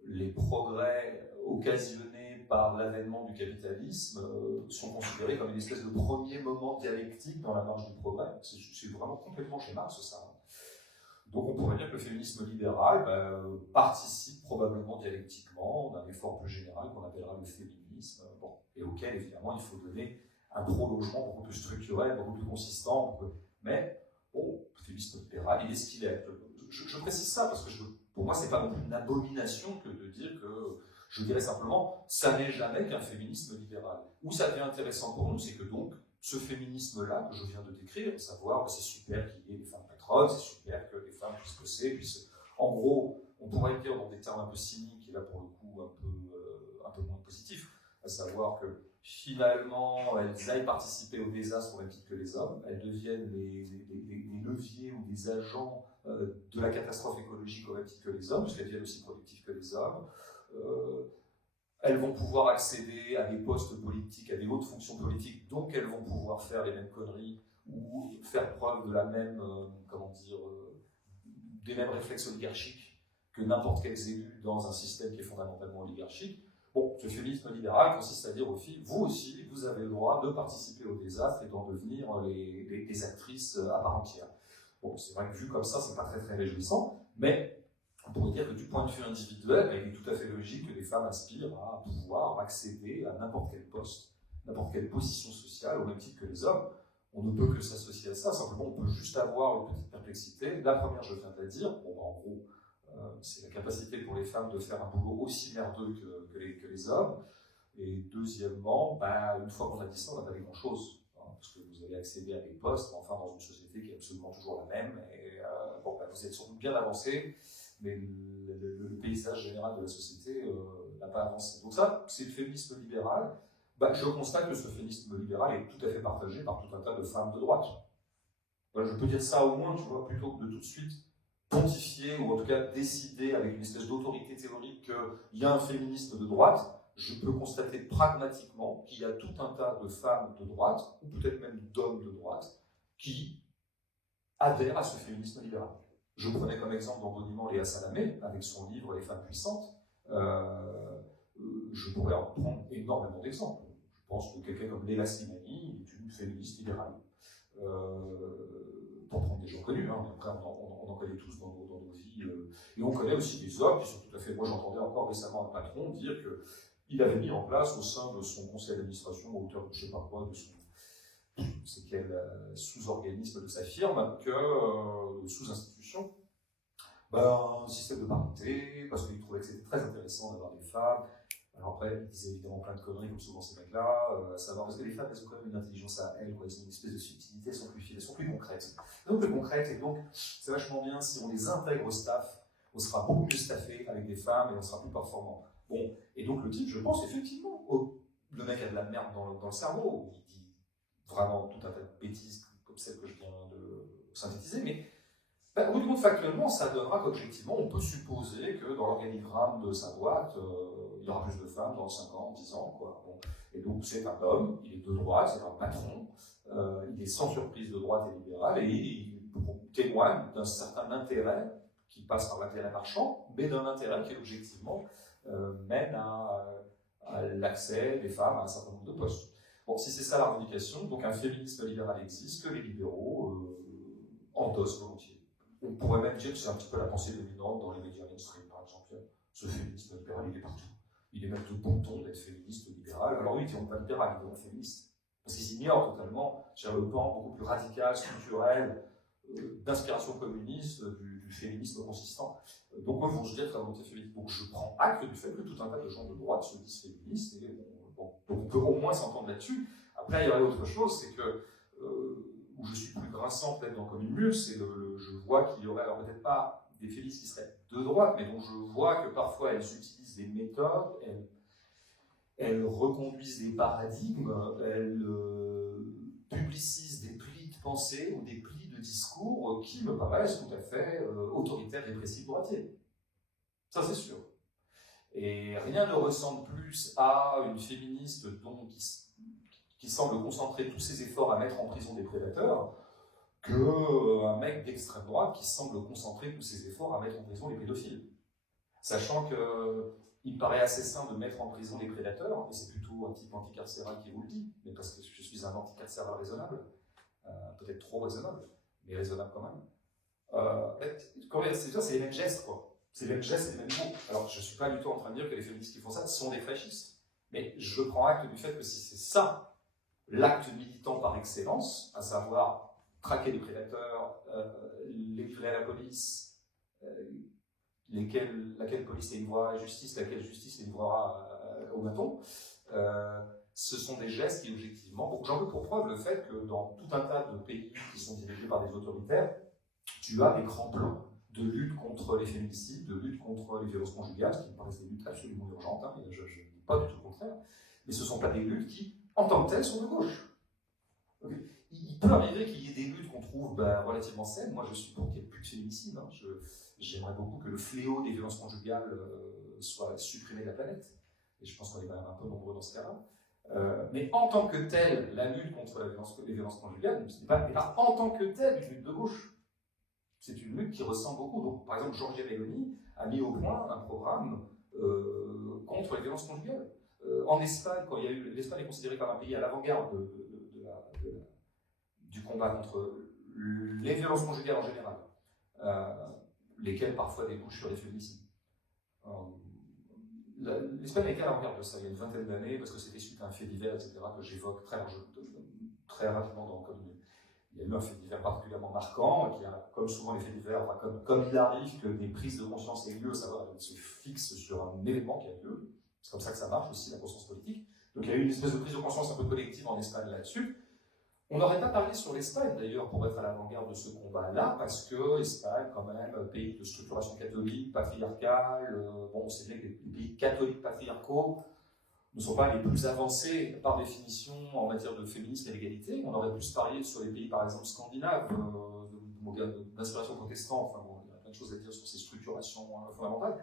les progrès occasionnés par l'avènement du capitalisme sont considérés comme une espèce de premier moment dialectique dans la marche du progrès. C'est vraiment complètement chez Marx, ça. Donc on pourrait dire que le féminisme libéral participe probablement dialectiquement d'un effort plus général qu'on appellera le féminisme, et auquel évidemment il faut donner un prolongement beaucoup plus structurel, beaucoup plus consistant. Mais bon, le féminisme libéral, il est ce qu'il est. Je précise ça parce que pour moi, c'est pas non plus une abomination que de dire que, je dirais simplement, ça n'est jamais qu'un féminisme libéral. Où ça devient intéressant pour nous, c'est que donc, ce féminisme-là que je viens de décrire, à savoir, c'est super qu'il y ait des femmes patronnes, c'est super que les femmes puissent bosser, en gros, on pourrait dire dans des termes un peu cyniques, et là pour le coup un peu moins positifs, à savoir que finalement, elles aillent participer au désastre au même titre que les hommes, elles deviennent des leviers ou des agents de la catastrophe écologique au même titre que les hommes, puisqu'elles deviennent aussi productives que les hommes. Elles vont pouvoir accéder à des postes politiques, à des hautes fonctions politiques, donc elles vont pouvoir faire les mêmes conneries ou faire preuve de la même, des mêmes réflexes oligarchiques que n'importe quels élus dans un système qui est fondamentalement oligarchique. Bon, ce féminisme libéral consiste à dire aux filles, vous aussi, vous avez le droit de participer au désastre et d'en devenir les actrices à part entière. Bon, c'est vrai que vu comme ça, c'est pas très très réjouissant, mais on pourrait dire que du point de vue individuel, il est tout à fait logique que les femmes aspirent à pouvoir accéder à n'importe quel poste, n'importe quelle position sociale, au même titre que les hommes. On ne peut que s'associer à ça, simplement on peut juste avoir une petite perplexité. La première, je viens de la dire, en gros, c'est la capacité pour les femmes de faire un boulot aussi merdeux que les hommes. Et deuxièmement, une fois qu'on a dit ça, on n'a pas dit grand-chose. Parce que vous allez accéder à des postes, enfin dans une société qui est absolument toujours la même. Et vous êtes sans doute bien avancé, mais le paysage général de la société n'a pas avancé. Donc ça, c'est le féminisme libéral. Je constate que ce féminisme libéral est tout à fait partagé par tout un tas de femmes de droite. Je peux dire ça au moins, tu vois, plutôt que de tout de suite pontifier, ou en tout cas décider avec une espèce d'autorité théorique qu'il y a un féminisme de droite. Je peux constater pragmatiquement qu'il y a tout un tas de femmes de droite, ou peut-être même d'hommes de droite, qui adhèrent à ce féminisme libéral. Je prenais comme exemple d'embodiment Léa Salamé, avec son livre Les femmes puissantes. Je pourrais en prendre énormément d'exemples. Je pense que quelqu'un comme Léla Slimani est une féministe libérale. Pour prendre des gens connus, après on en connaît tous dans nos vies. Et on connaît aussi des hommes qui sont tout à fait... Moi j'entendais encore récemment un patron dire qu'il avait mis en place au sein de son conseil d'administration, à hauteur de je ne sais pas quoi, de son... c'est quel sous-organisme de sa firme, sous-institution, un système de parité, parce qu'il trouvait que c'était très intéressant d'avoir des femmes. Alors après, il disait évidemment plein de conneries, comme souvent ces mecs-là, à savoir, parce que les femmes, elles ont quand même une intelligence à elles, quoi. Elles ont une espèce de subtilité, elles sont plus fines, elles sont plus concrètes. Donc plus concrètes, et donc c'est vachement bien si on les intègre au staff, on sera beaucoup plus staffé avec des femmes et on sera plus performant. Bon, et donc le type, je pense effectivement, le mec a de la merde dans le cerveau, il dit vraiment tout un tas de bêtises comme celle que je viens de synthétiser, mais au bout du compte, factuellement, ça donnera qu'objectivement, on peut supposer que dans l'organigramme de sa boîte, il y aura plus de femmes dans 5 ans, 10 ans, quoi. Bon. Et donc, c'est un homme, il est de droite, c'est un patron, il est sans surprise de droite et libéral, et il témoigne d'un certain intérêt qui passe par l'intérêt marchand, mais d'un intérêt qui, objectivement, mène à l'accès des femmes à un certain nombre de postes. Bon, si c'est ça la revendication, donc un féminisme libéral existe, que les libéraux endossent volontiers. On pourrait même dire que c'est un petit peu la pensée dominante dans les médias mainstream, par exemple. Ce féminisme libéral, il est partout. il est même de bon ton d'être féministe ou libéral. Alors oui, ils ne diront pas libéral, ils diront féministe. Parce qu'ils ignorent totalement le pan beaucoup plus radical, structurel, d'inspiration communiste du féminisme consistant. Donc moi, je dirais que la volonté féministe. Donc je prends acte du fait que tout un tas de gens de droite se disent féministes. Et bon, donc on peut au moins s'entendre là-dessus. Après, il y aurait autre chose, c'est que où je suis plus grinçant peut-être dans Comme une mule, c'est je vois qu'il y aurait, alors peut-être pas des féministes qui seraient de droite, mais dont je vois que parfois elles utilisent des méthodes, elles reconduisent des paradigmes, elles publicisent des plis de pensée ou des plis de discours qui me paraissent tout à fait autoritaires, répressifs, droitiers. Ça, c'est sûr. Et rien ne ressemble plus à une féministe qui semble concentrer tous ses efforts à mettre en prison des prédateurs qu'un mec d'extrême droite qui semble concentrer tous ses efforts à mettre en prison les pédophiles. Sachant qu'il me paraît assez sain de mettre en prison les prédateurs, et c'est plutôt un type anticarcéral qui vous le dit, mais parce que je suis un anticarcéral raisonnable, peut-être trop raisonnable, mais raisonnable quand même. C'est les mêmes gestes, quoi. C'est les mêmes gestes, c'est les mêmes mots. Alors, je ne suis pas du tout en train de dire que les féministes qui font ça sont des fascistes, mais je prends acte du fait que si c'est ça, l'acte militant par excellence, à savoir traquer les prédateurs, les livrer à la police, laquelle police les livrera à la justice, laquelle justice les livrera au bâton, ce sont des gestes qui, objectivement, bon, j'en veux pour preuve le fait que dans tout un tas de pays qui sont dirigés par des autoritaires, tu as des grands plans de lutte contre les féminicides, de lutte contre les violences conjugales, qui me paraissent des luttes absolument urgentes, hein, je ne dis pas du tout le contraire, mais ce ne sont pas des luttes qui, en tant que telles, sont de gauche. Okay. Il peut arriver qu'il y ait des luttes qu'on trouve relativement saines. Moi, je suis pour qu'il n'y ait plus de féminicide. Hein. J'aimerais beaucoup que le fléau des violences conjugales soit supprimé de la planète. Et je pense qu'on est quand même un peu nombreux dans ce cas-là. Mais en tant que telle, la lutte contre les violences conjugales n'est pas en tant que telle une lutte de gauche. C'est une lutte qui ressemble beaucoup. Donc, par exemple, Giorgia Meloni a mis au point un programme contre les violences conjugales. En Espagne, quand l'Espagne est considérée comme un pays à l'avant-garde du combat contre les violences conjugales en général, lesquelles parfois débouchent sur les féminicides. L'Espagne a été à l'avant-garde de ça il y a une vingtaine d'années, parce que c'était suite à un fait divers, etc., que j'évoque très rapidement dans le Comme une mule. Il y a eu un fait divers particulièrement marquant, qui a, comme souvent les faits divers, comme il arrive que des prises de conscience aient lieu, savoir qu'elles se fixent sur un événement qui a lieu. C'est comme ça que ça marche aussi, la conscience politique. Donc il y a eu une espèce de prise de conscience un peu collective en Espagne là-dessus. On n'aurait pas parlé sur l'Espagne, d'ailleurs, pour être à l'avant-garde de ce combat-là, parce que l'Espagne, quand même, pays de structuration catholique, patriarcale, bon, on sait bien que les pays catholiques patriarcaux ne sont pas les plus avancés, par définition, en matière de féminisme et d'égalité. On aurait plus parié sur les pays, par exemple, scandinaves, d'inspiration protestante. Enfin, bon, il y a plein de choses à dire sur ces structurations fondamentales.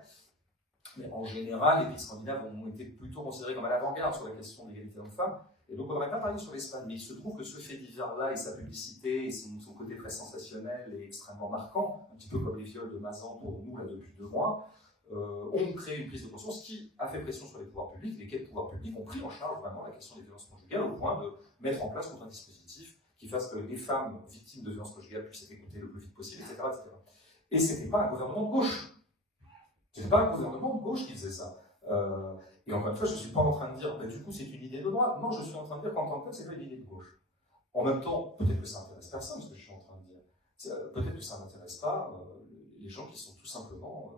Mais en général, les pays scandinaves ont été plutôt considérés comme à l'avant-garde sur la question de l'égalité homme-femme. Et donc on n'aurait pas parlé sur l'Espagne, mais il se trouve que ce fait divers-là et sa publicité et son côté très sensationnel et extrêmement marquant, un petit peu comme les viols de Mazan pour nous là depuis 2 mois, ont créé une prise de conscience qui a fait pression sur les pouvoirs publics, lesquels pouvoirs publics ont pris en charge vraiment la question des violences conjugales au point de mettre en place un dispositif qui fasse que les femmes victimes de violences conjugales puissent être écoutées le plus vite possible, etc. etc. Et ce n'était pas un gouvernement de gauche. Ce n'est pas un gouvernement de gauche qui faisait ça. Et encore une fois, je ne suis pas en train de dire que du coup c'est une idée de droite. Non, je suis en train de dire qu'en tant que tel, c'est pas une idée de gauche. En même temps, peut-être que ça n'intéresse personne, ce que je suis en train de dire. Peut-être que ça n'intéresse pas les gens qui sont tout simplement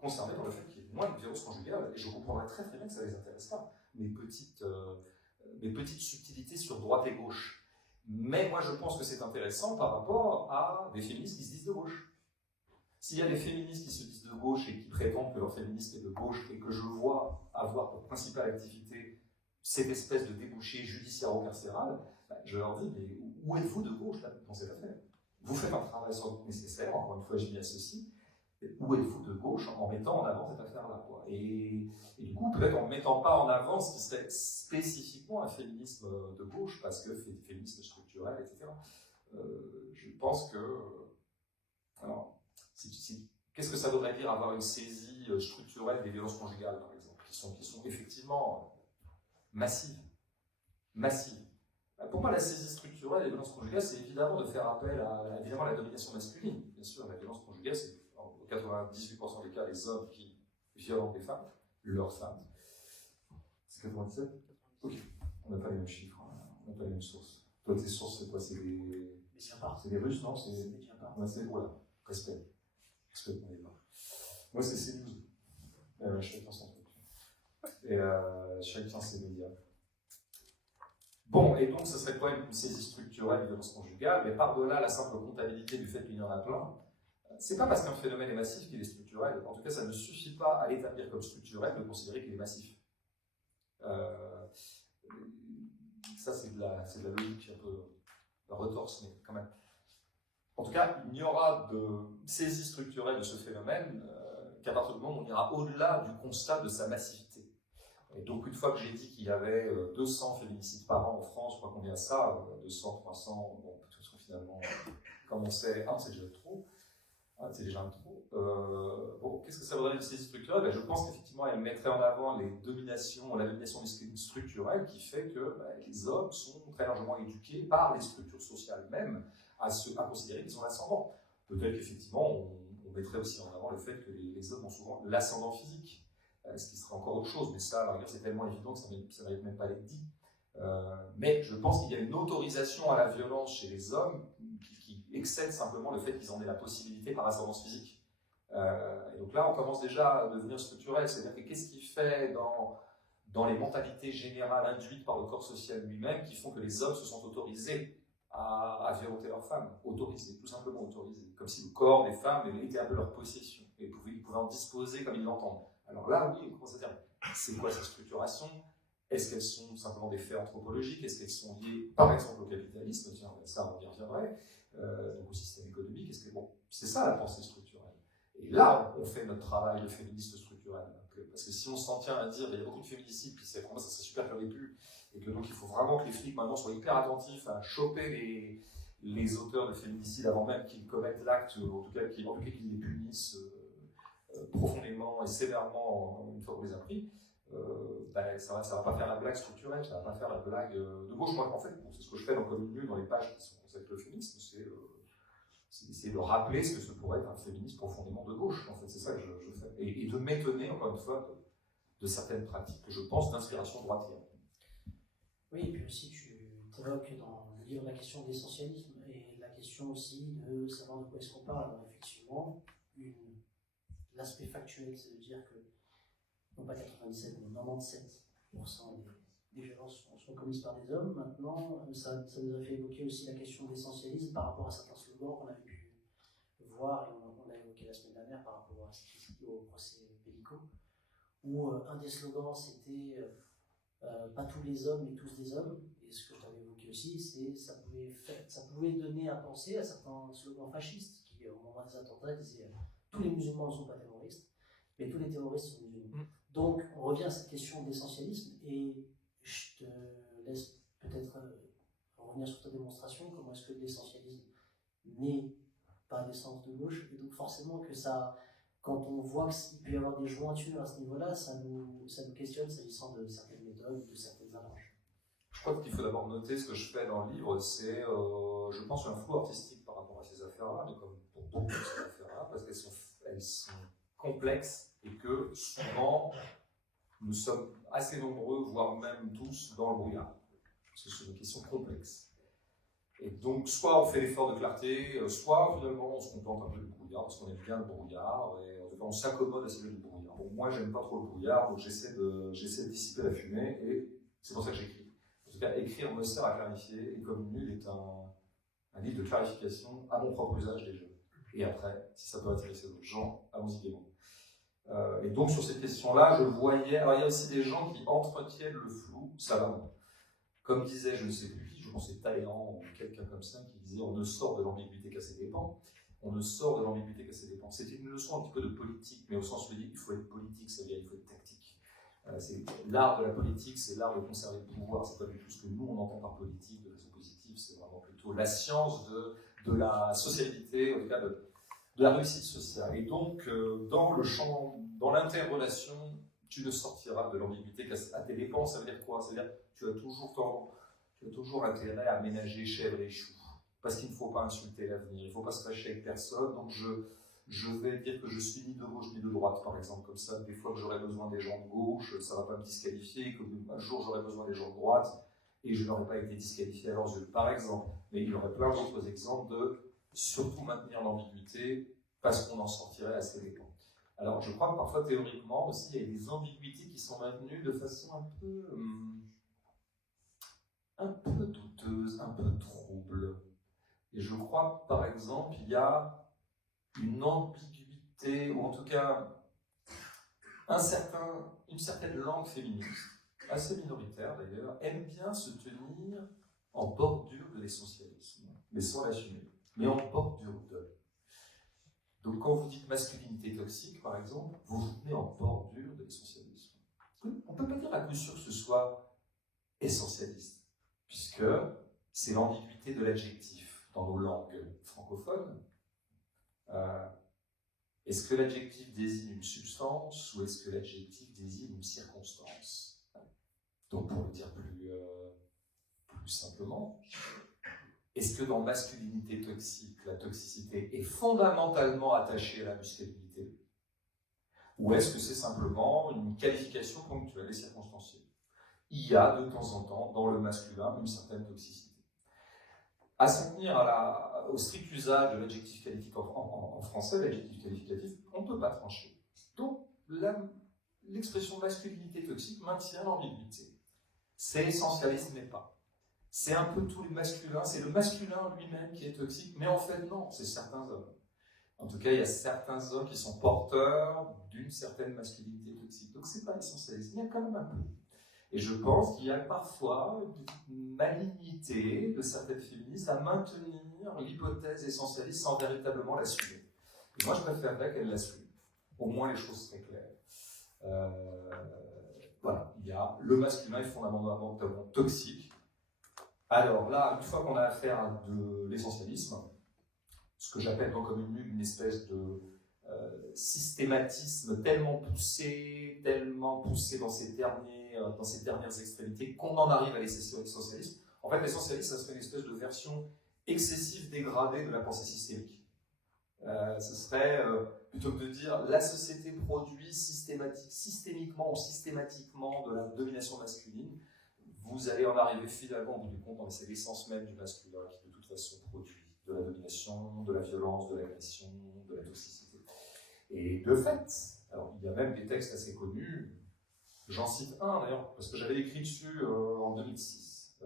concernés par le fait qu'il y ait moins de violences conjugales. Et je comprendrais très très bien que ça ne les intéresse pas. Mes petites subtilités sur droite et gauche. Mais moi, je pense que c'est intéressant par rapport à des féministes qui se disent de gauche. S'il y a des féministes qui se disent de gauche et qui prétendent que leur féminisme est de gauche et que je vois avoir pour principale activité cette espèce de débouché judiciaire-carcéral, je leur dis, mais où êtes-vous de gauche là, dans cette affaire? Vous faites un travail sans doute nécessaire, encore une fois je m'y associe, où êtes-vous de gauche en mettant en avant cette affaire-là, quoi. Et du coup, peut-être en ne mettant pas en avant ce qui serait spécifiquement un féminisme de gauche, parce que féminisme structurel, etc. Je pense que... Alors, qu'est-ce que ça voudrait dire avoir une saisie structurelle des violences conjugales, par exemple, qui sont effectivement massives. Pour moi, la saisie structurelle des violences conjugales, c'est évidemment de faire appel à la domination masculine. Bien sûr, la violence conjugale, c'est en 98% des cas les hommes qui violent des femmes, leurs femmes. 97. Ok, on n'a pas les mêmes chiffres, on n'a pas les mêmes sources. Toi, tes sources, c'est quoi? C'est des Russes, non? C'est voilà. Respect. Respect pour les gens. Moi, c'est CNews. Chacun son truc. Et chacun ses médias. Bon, et donc, ce serait quoi une saisie structurelle de violence conjugale? Mais par-delà la simple comptabilité du fait qu'il y en a plein, c'est pas parce qu'un phénomène est massif qu'il est structurel. En tout cas, ça ne suffit pas à l'établir comme structurel de considérer qu'il est massif. Ça, c'est de la logique un peu retorse, mais quand même. En tout cas, il n'y aura de saisie structurelle de ce phénomène qu'à partir du moment où on ira au-delà du constat de sa massivité. Et donc, une fois que j'ai dit qu'il y avait 200 féminicides par an en France, je crois qu'on est à ça, 200, 300, bon, de toute façon, finalement, comme on sait, c'est déjà trop. C'est déjà un trop. Bon, qu'est-ce que ça voudrait dire une saisie structurelle? Je pense qu'effectivement, elle mettrait en avant la domination structurelle qui fait que les hommes sont très largement éduqués par les structures sociales même à considérer qu'ils ont l'ascendant. Peut-être qu'effectivement, on mettrait aussi en avant le fait que les hommes ont souvent l'ascendant physique, ce qui serait encore autre chose, mais ça, c'est tellement évident que ça ne mérite même pas d'être dit. Mais je pense qu'il y a une autorisation à la violence chez les hommes qui excède simplement le fait qu'ils en aient la possibilité par ascendance physique. Et donc là, on commence déjà à devenir structurel, c'est-à-dire que qu'est-ce qui fait dans les mentalités générales induites par le corps social lui-même qui font que les hommes se sont autorisés à violenter leurs femmes, autorisés, tout simplement autorisés, comme si le corps des femmes était à leur possession, et ils pouvaient en disposer comme ils l'entendent. Alors là, oui, on commence à dire, c'est quoi cette structuration? Est-ce qu'elles sont simplement des faits anthropologiques? Est-ce qu'elles sont liées, par exemple, au capitalisme? Tiens, ça, on y reviendrait. Donc au système économique. Bon, c'est ça la pensée structurelle. Et là, on fait notre travail de féministe structurel. Parce que si on s'en tient à dire il y a beaucoup de féminicides, puis pour moi ça serait super qu'il n'y en ait plus, et que donc il faut vraiment que les flics maintenant soient hyper attentifs à choper les auteurs de féminicides avant même qu'ils commettent l'acte, ou en tout cas qu'ils les punissent profondément et sévèrement une fois qu'on les a pris. Ça va pas faire la blague structurelle, ça va pas faire la blague de gauche. Moi, en fait, c'est ce que je fais dans Commune Nue, dans les pages qui sont consacrées au féminisme, c'est d'essayer de rappeler ce que ce pourrait être un féminisme profondément de gauche. En fait, c'est ça que je fais. Et de m'étonner, encore une fois, de certaines pratiques que je pense d'inspiration droitière. Oui, et puis aussi, tu évoques dans le livre la question de l'essentialisme et la question aussi de savoir de quoi est-ce qu'on parle. Alors, effectivement, l'aspect factuel, c'est de dire que non pas 97, mais 97% des violences sont commises par des hommes. Maintenant, ça nous a fait évoquer aussi la question d'essentialisme par rapport à certains slogans qu'on avait pu voir, et on l'a évoqué la semaine dernière par rapport à ce qui s'est dit au procès Pellico, où un des slogans c'était pas tous les hommes, mais tous des hommes. Et ce que je t'avais évoqué aussi, c'est ça pouvait donner à penser à certains slogans fascistes qui, au moment des attentats, disaient tous les musulmans ne sont pas terroristes, mais tous les terroristes sont musulmans. Donc, on revient à cette question d'essentialisme, et je te laisse peut-être revenir sur ta démonstration. Comment est-ce que l'essentialisme n'est pas d'essence de gauche, et donc forcément que ça, quand on voit qu'il peut y avoir des jointures à ce niveau-là, ça nous questionne s'agissant de certaines méthodes, de certaines approches. Je crois qu'il faut d'abord noter ce que je fais dans le livre, c'est, je pense, un flou artistique par rapport à ces affaires-là, mais comme pour beaucoup de ces affaires-là, parce qu'elles sont complexes et que souvent nous sommes assez nombreux, voire même tous, dans le brouillard. Parce que c'est une question complexe. Et donc, soit on fait l'effort de clarté, soit finalement on se contente un peu du brouillard, parce qu'on aime bien le brouillard, et en tout cas on s'accommode à celui du brouillard. Bon, moi j'aime pas trop le brouillard, donc j'essaie de dissiper la fumée, et c'est pour ça que j'écris. En tout cas, écrire me sert à clarifier, et Commune Nue est un livre de clarification à mon propre usage déjà. Et après, si ça peut intéresser d'autres gens, allons-y gaiement. Et donc sur ces questions-là, je voyais. Alors il y a aussi des gens qui entretiennent le flou savamment. Comme disait, je ne sais plus qui, je pense que c'est Talleyrand ou quelqu'un comme ça, qui disait on ne sort de l'ambiguïté qu'à ses dépens. On ne sort de l'ambiguïté qu'à ses dépens. C'était une leçon un petit peu de politique, mais au sens où il faut être politique, c'est-à-dire il faut être tactique. C'est l'art de la politique, c'est l'art de conserver le pouvoir. C'est pas du tout ce que nous on entend par politique de façon positive, c'est vraiment plutôt la science de la sociabilité, en tout cas de la réussite sociale. Et donc, dans le champ, dans l'interrelation, tu ne sortiras de l'ambiguïté qu'à tes dépens. Ça veut dire quoi? Ça veut dire que tu as toujours intérêt à ménager chèvre et chou. Parce qu'il ne faut pas insulter l'avenir, il ne faut pas se fâcher avec personne. Donc, je vais dire que je suis ni de gauche ni de droite, par exemple, comme ça, des fois que j'aurai besoin des gens de gauche, ça ne va pas me disqualifier, qu'un jour j'aurai besoin des gens de droite, et je n'aurais pas été disqualifié à leurs yeux, par exemple. Mais il y aurait plein d'autres exemples de surtout maintenir l'ambiguïté, parce qu'on en sortirait assez dépend. Alors, je crois que parfois, théoriquement aussi, il y a des ambiguïtés qui sont maintenues de façon un peu douteuse, un peu trouble. Et je crois, par exemple, il y a une ambiguïté, ou en tout cas une certaine langue féministe, assez minoritaire d'ailleurs, aime bien se tenir en bordure de l'essentialisme, mais sans l'assumer, mais en bordure de. Donc quand vous dites masculinité toxique, par exemple, vous vous tenez en bordure de l'essentialisme. On ne peut pas dire à coup sûr que ce soit essentialiste, puisque c'est l'ambiguïté de l'adjectif dans nos langues francophones. Est-ce que l'adjectif désigne une substance ou est-ce que l'adjectif désigne une circonstance? Donc pour le dire plus simplement, est-ce que dans masculinité toxique, la toxicité est fondamentalement attachée à la masculinité? Ou est-ce que c'est simplement une qualification ponctuelle et circonstancielle? Il y a de temps en temps dans le masculin une certaine toxicité. À s'en tenir au strict usage de l'adjectif qualificatif en français, l'adjectif qualificatif, on ne peut pas trancher. Donc l'expression masculinité toxique maintient l'ambiguïté. C'est essentialiste mais pas. C'est un peu tout le masculin, c'est le masculin lui-même qui est toxique, mais en fait non, c'est certains hommes. En tout cas, il y a certains hommes qui sont porteurs d'une certaine masculinité toxique. Donc c'est pas essentialiste, il y a quand même un peu. Et je pense qu'il y a parfois une malignité de certaines féministes à maintenir l'hypothèse essentialiste sans véritablement l'assumer. Et moi, je préférerais qu'elle l'assume. Au moins, les choses seraient claires. Voilà, il y a le masculin est fondamentalement toxique. Alors là, une fois qu'on a affaire à de l'essentialisme, ce que j'appelle dans Commune Nulle une espèce de systématisme tellement poussé dans ces dernières extrémités qu'on en arrive à l'essentialisme. En fait, l'essentialisme, ça serait une espèce de version excessive, dégradée de la pensée systémique. Ce serait, plutôt que de dire la société produit systémiquement ou systématiquement de la domination masculine, vous allez en arriver finalement au bout du compte, c'est l'essence même du masculin qui de toute façon produit de la domination, de la violence, de l'agression, de la toxicité. Et de fait, alors il y a même des textes assez connus, j'en cite un d'ailleurs, parce que j'avais écrit dessus en 2006,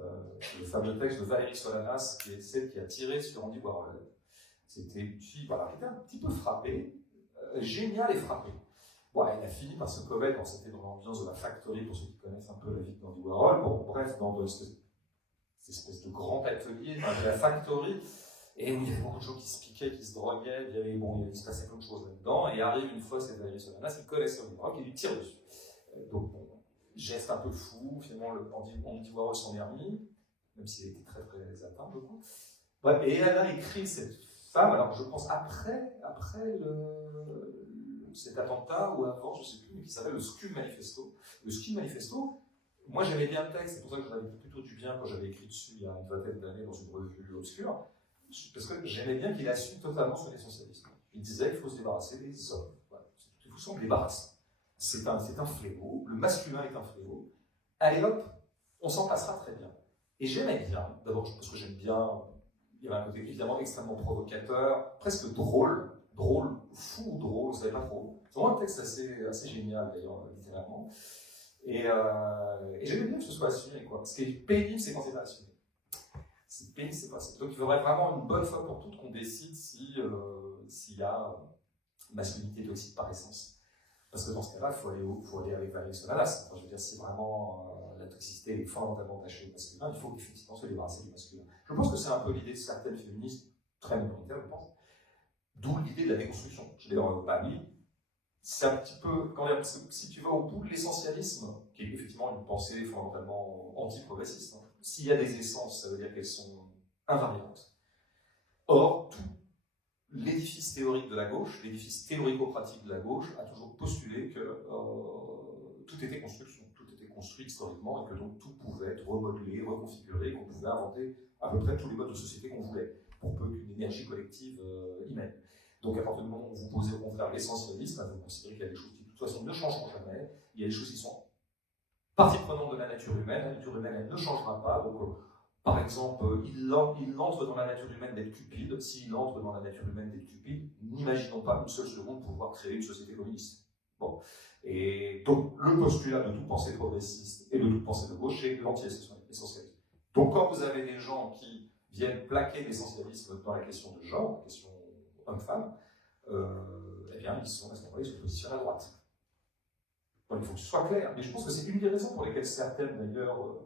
le fameux texte de Valérie Solanas, qui est celle qui a tiré sur Andy Warhol. C'était une fille qui était un petit peu frappée, géniale et frappée. Bon, elle a fini par se commettre, c'était dans l'ambiance de la Factory, pour ceux qui connaissent un peu la vie d'Andy Warhol, bon, bref, dans cette espèce de grand atelier de la Factory, et où il y avait beaucoup de gens qui se piquaient, qui se droguaient, il se passait plein de choses là-dedans, et arrive une fois cette Valérie Solanas, qui connaissait Andy Warhol, qui lui tire dessus. Donc, bon, geste un peu fou, finalement, Andy Warhol s'en est remis, même s'il était très très atteint, je crois. Ouais, et elle a écrit cette femme, alors je pense après cet attentat, ou avant, je ne sais plus, mais qui s'appelle le Scum Manifesto. Le Scum Manifesto, moi j'aimais bien le texte, c'est pour ça que j'en avais plutôt du bien quand j'avais écrit dessus il y a une vingtaine d'années dans une revue obscure, parce que j'aimais bien qu'il assume totalement son essentialisme. Il disait qu'il faut se débarrasser des hommes. Voilà. Il faut s'en débarrasser. C'est un fléau, le masculin est un fléau. Allez hop, on s'en passera très bien. Et j'aimais bien, d'abord parce que j'aime bien, il y avait un côté évidemment extrêmement provocateur, presque drôle, fou ou drôle, je ne savais pas trop. C'est vraiment un texte assez génial d'ailleurs, littéralement. Et j'aimais bien que ce soit assumé, quoi. Ce qui est pénible, c'est quand c'est pas assumé. C'est pénible, c'est pas assumé. Donc il faudrait vraiment une bonne fois pour toutes qu'on décide s'il y a masculinité toxique par essence. Parce que dans ce cas-là, il faut aller avec Valérie Solanas. Enfin, je veux dire, si vraiment la toxicité est fondamentalement attachée au masculin, il faut effectivement se débarrasser du masculin. Je pense que c'est un peu l'idée de certaines féministes, très minoritaires, je pense. D'où l'idée de la déconstruction. Je l'ai pas mis. C'est un petit peu, si tu vas au bout de l'essentialisme, qui est effectivement une pensée fondamentalement anti-progressiste, hein, s'il y a des essences, ça veut dire qu'elles sont invariantes. Or, tout l'édifice théorique de la gauche, l'édifice théorico-pratique de la gauche, a toujours postulé que tout était construction, tout était construit historiquement et que donc tout pouvait être remodelé, reconfiguré, qu'on pouvait inventer à peu près tous les modes de société qu'on voulait, pour peu qu'une énergie collective y mène. Donc à partir du moment où vous posez au contraire l'essentialisme, vous considérez qu'il y a des choses qui de toute façon ne changeront jamais, il y a des choses qui sont partie prenante de la nature humaine elle ne changera pas, donc par exemple, il entre dans la nature humaine d'être cupide, s'il entre dans la nature humaine d'être cupide, n'imaginons pas une seule seconde pouvoir créer une société communiste. Bon. Et donc, le postulat de toute pensée progressiste et de toute pensée de gauche, c'est l'anti-essentialisme. Donc, quand vous avez des gens qui viennent plaquer l'essentialisme dans la question de genre, la question homme-femme, eh bien, ils sont à ce moment-là, ils se positionnent à droite. Donc, il faut que ce soit clair. Mais je pense que c'est une des raisons pour lesquelles certaines, d'ailleurs,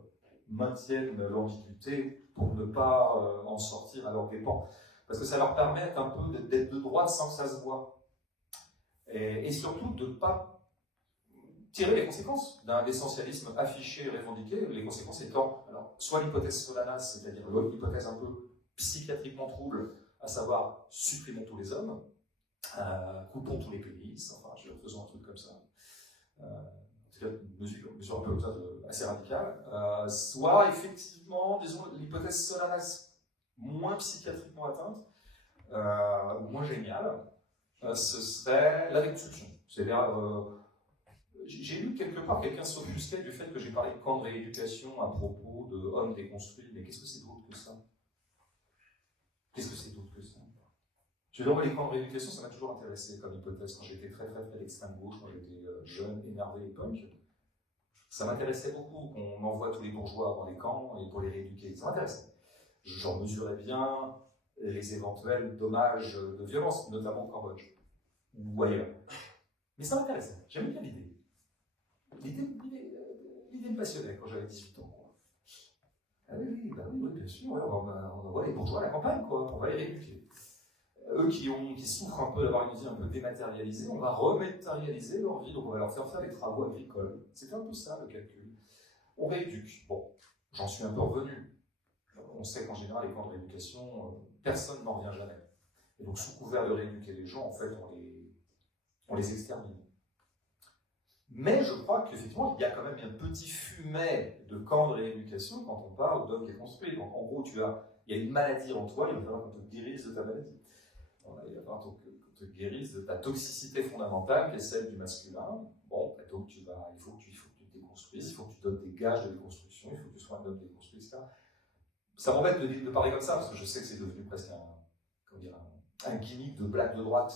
maintiennent l'ambiguïté pour ne pas en sortir à leurs dépens. Parce que ça leur permet un peu d'être de droite sans que ça se voit. Et surtout de ne pas tirer les conséquences d'un essentialisme affiché et revendiqué, les conséquences étant alors, soit l'hypothèse Solanas, c'est-à-dire l'hypothèse un peu psychiatriquement trouble, à savoir supprimons tous les hommes, coupons tous les pénis, enfin, faisons un truc comme ça. Une mesure un peu comme ça assez radicale, soit effectivement, disons, l'hypothèse Solanas moins psychiatriquement atteinte, ou moins géniale, ce serait la déconstruction. C'est-à-dire, j'ai lu quelque part quelqu'un s'offusquait du fait que j'ai parlé de camp de rééducation à propos de hommes déconstruits, mais qu'est-ce que c'est d'autre que ça? Qu'est-ce que c'est d'autre que ça? Je veux dire, les camps de rééducation, ça m'a toujours intéressé comme hypothèse quand j'étais très à l'extrême gauche, quand j'étais jeune, énervé et punk. Ça m'intéressait beaucoup qu'on envoie tous les bourgeois dans les camps et pour les rééduquer. Ça m'intéressait. J'en mesurais bien les éventuels dommages de violence, notamment au Cambodge ou ailleurs. Mais ça m'intéressait. J'aimais bien l'idée. L'idée me passionnait quand j'avais 18 ans. Quoi. Ah oui, bien sûr. Ouais, on envoie les bourgeois à la campagne, quoi. On va les rééduquer. Eux qui souffrent un peu d'avoir une vie un peu dématérialisée, on va rematérialiser leur vie, donc on va leur faire des travaux agricoles. C'est un peu ça le calcul. On rééduque. Bon, j'en suis un peu revenu. On sait qu'en général, les camps de rééducation, personne n'en revient jamais. Et donc, sous couvert de rééduquer les gens, en fait, on les extermine. Mais je crois qu'effectivement, il y a quand même un petit fumet de camps de rééducation quand on parle d'homme déconstruit. Donc, en gros, il y a une maladie en toi, il va falloir qu'on te guérisse de ta maladie. Il va falloir qu'on te guérisse de ta toxicité fondamentale, qui est celle du masculin. Bon, donc il faut que tu te déconstruises, il faut que tu donnes des gages de déconstruction, il faut que tu sois un homme déconstruit, etc. Ça m'embête de parler comme ça, parce que je sais que c'est devenu presque un gimmick de blague de droite.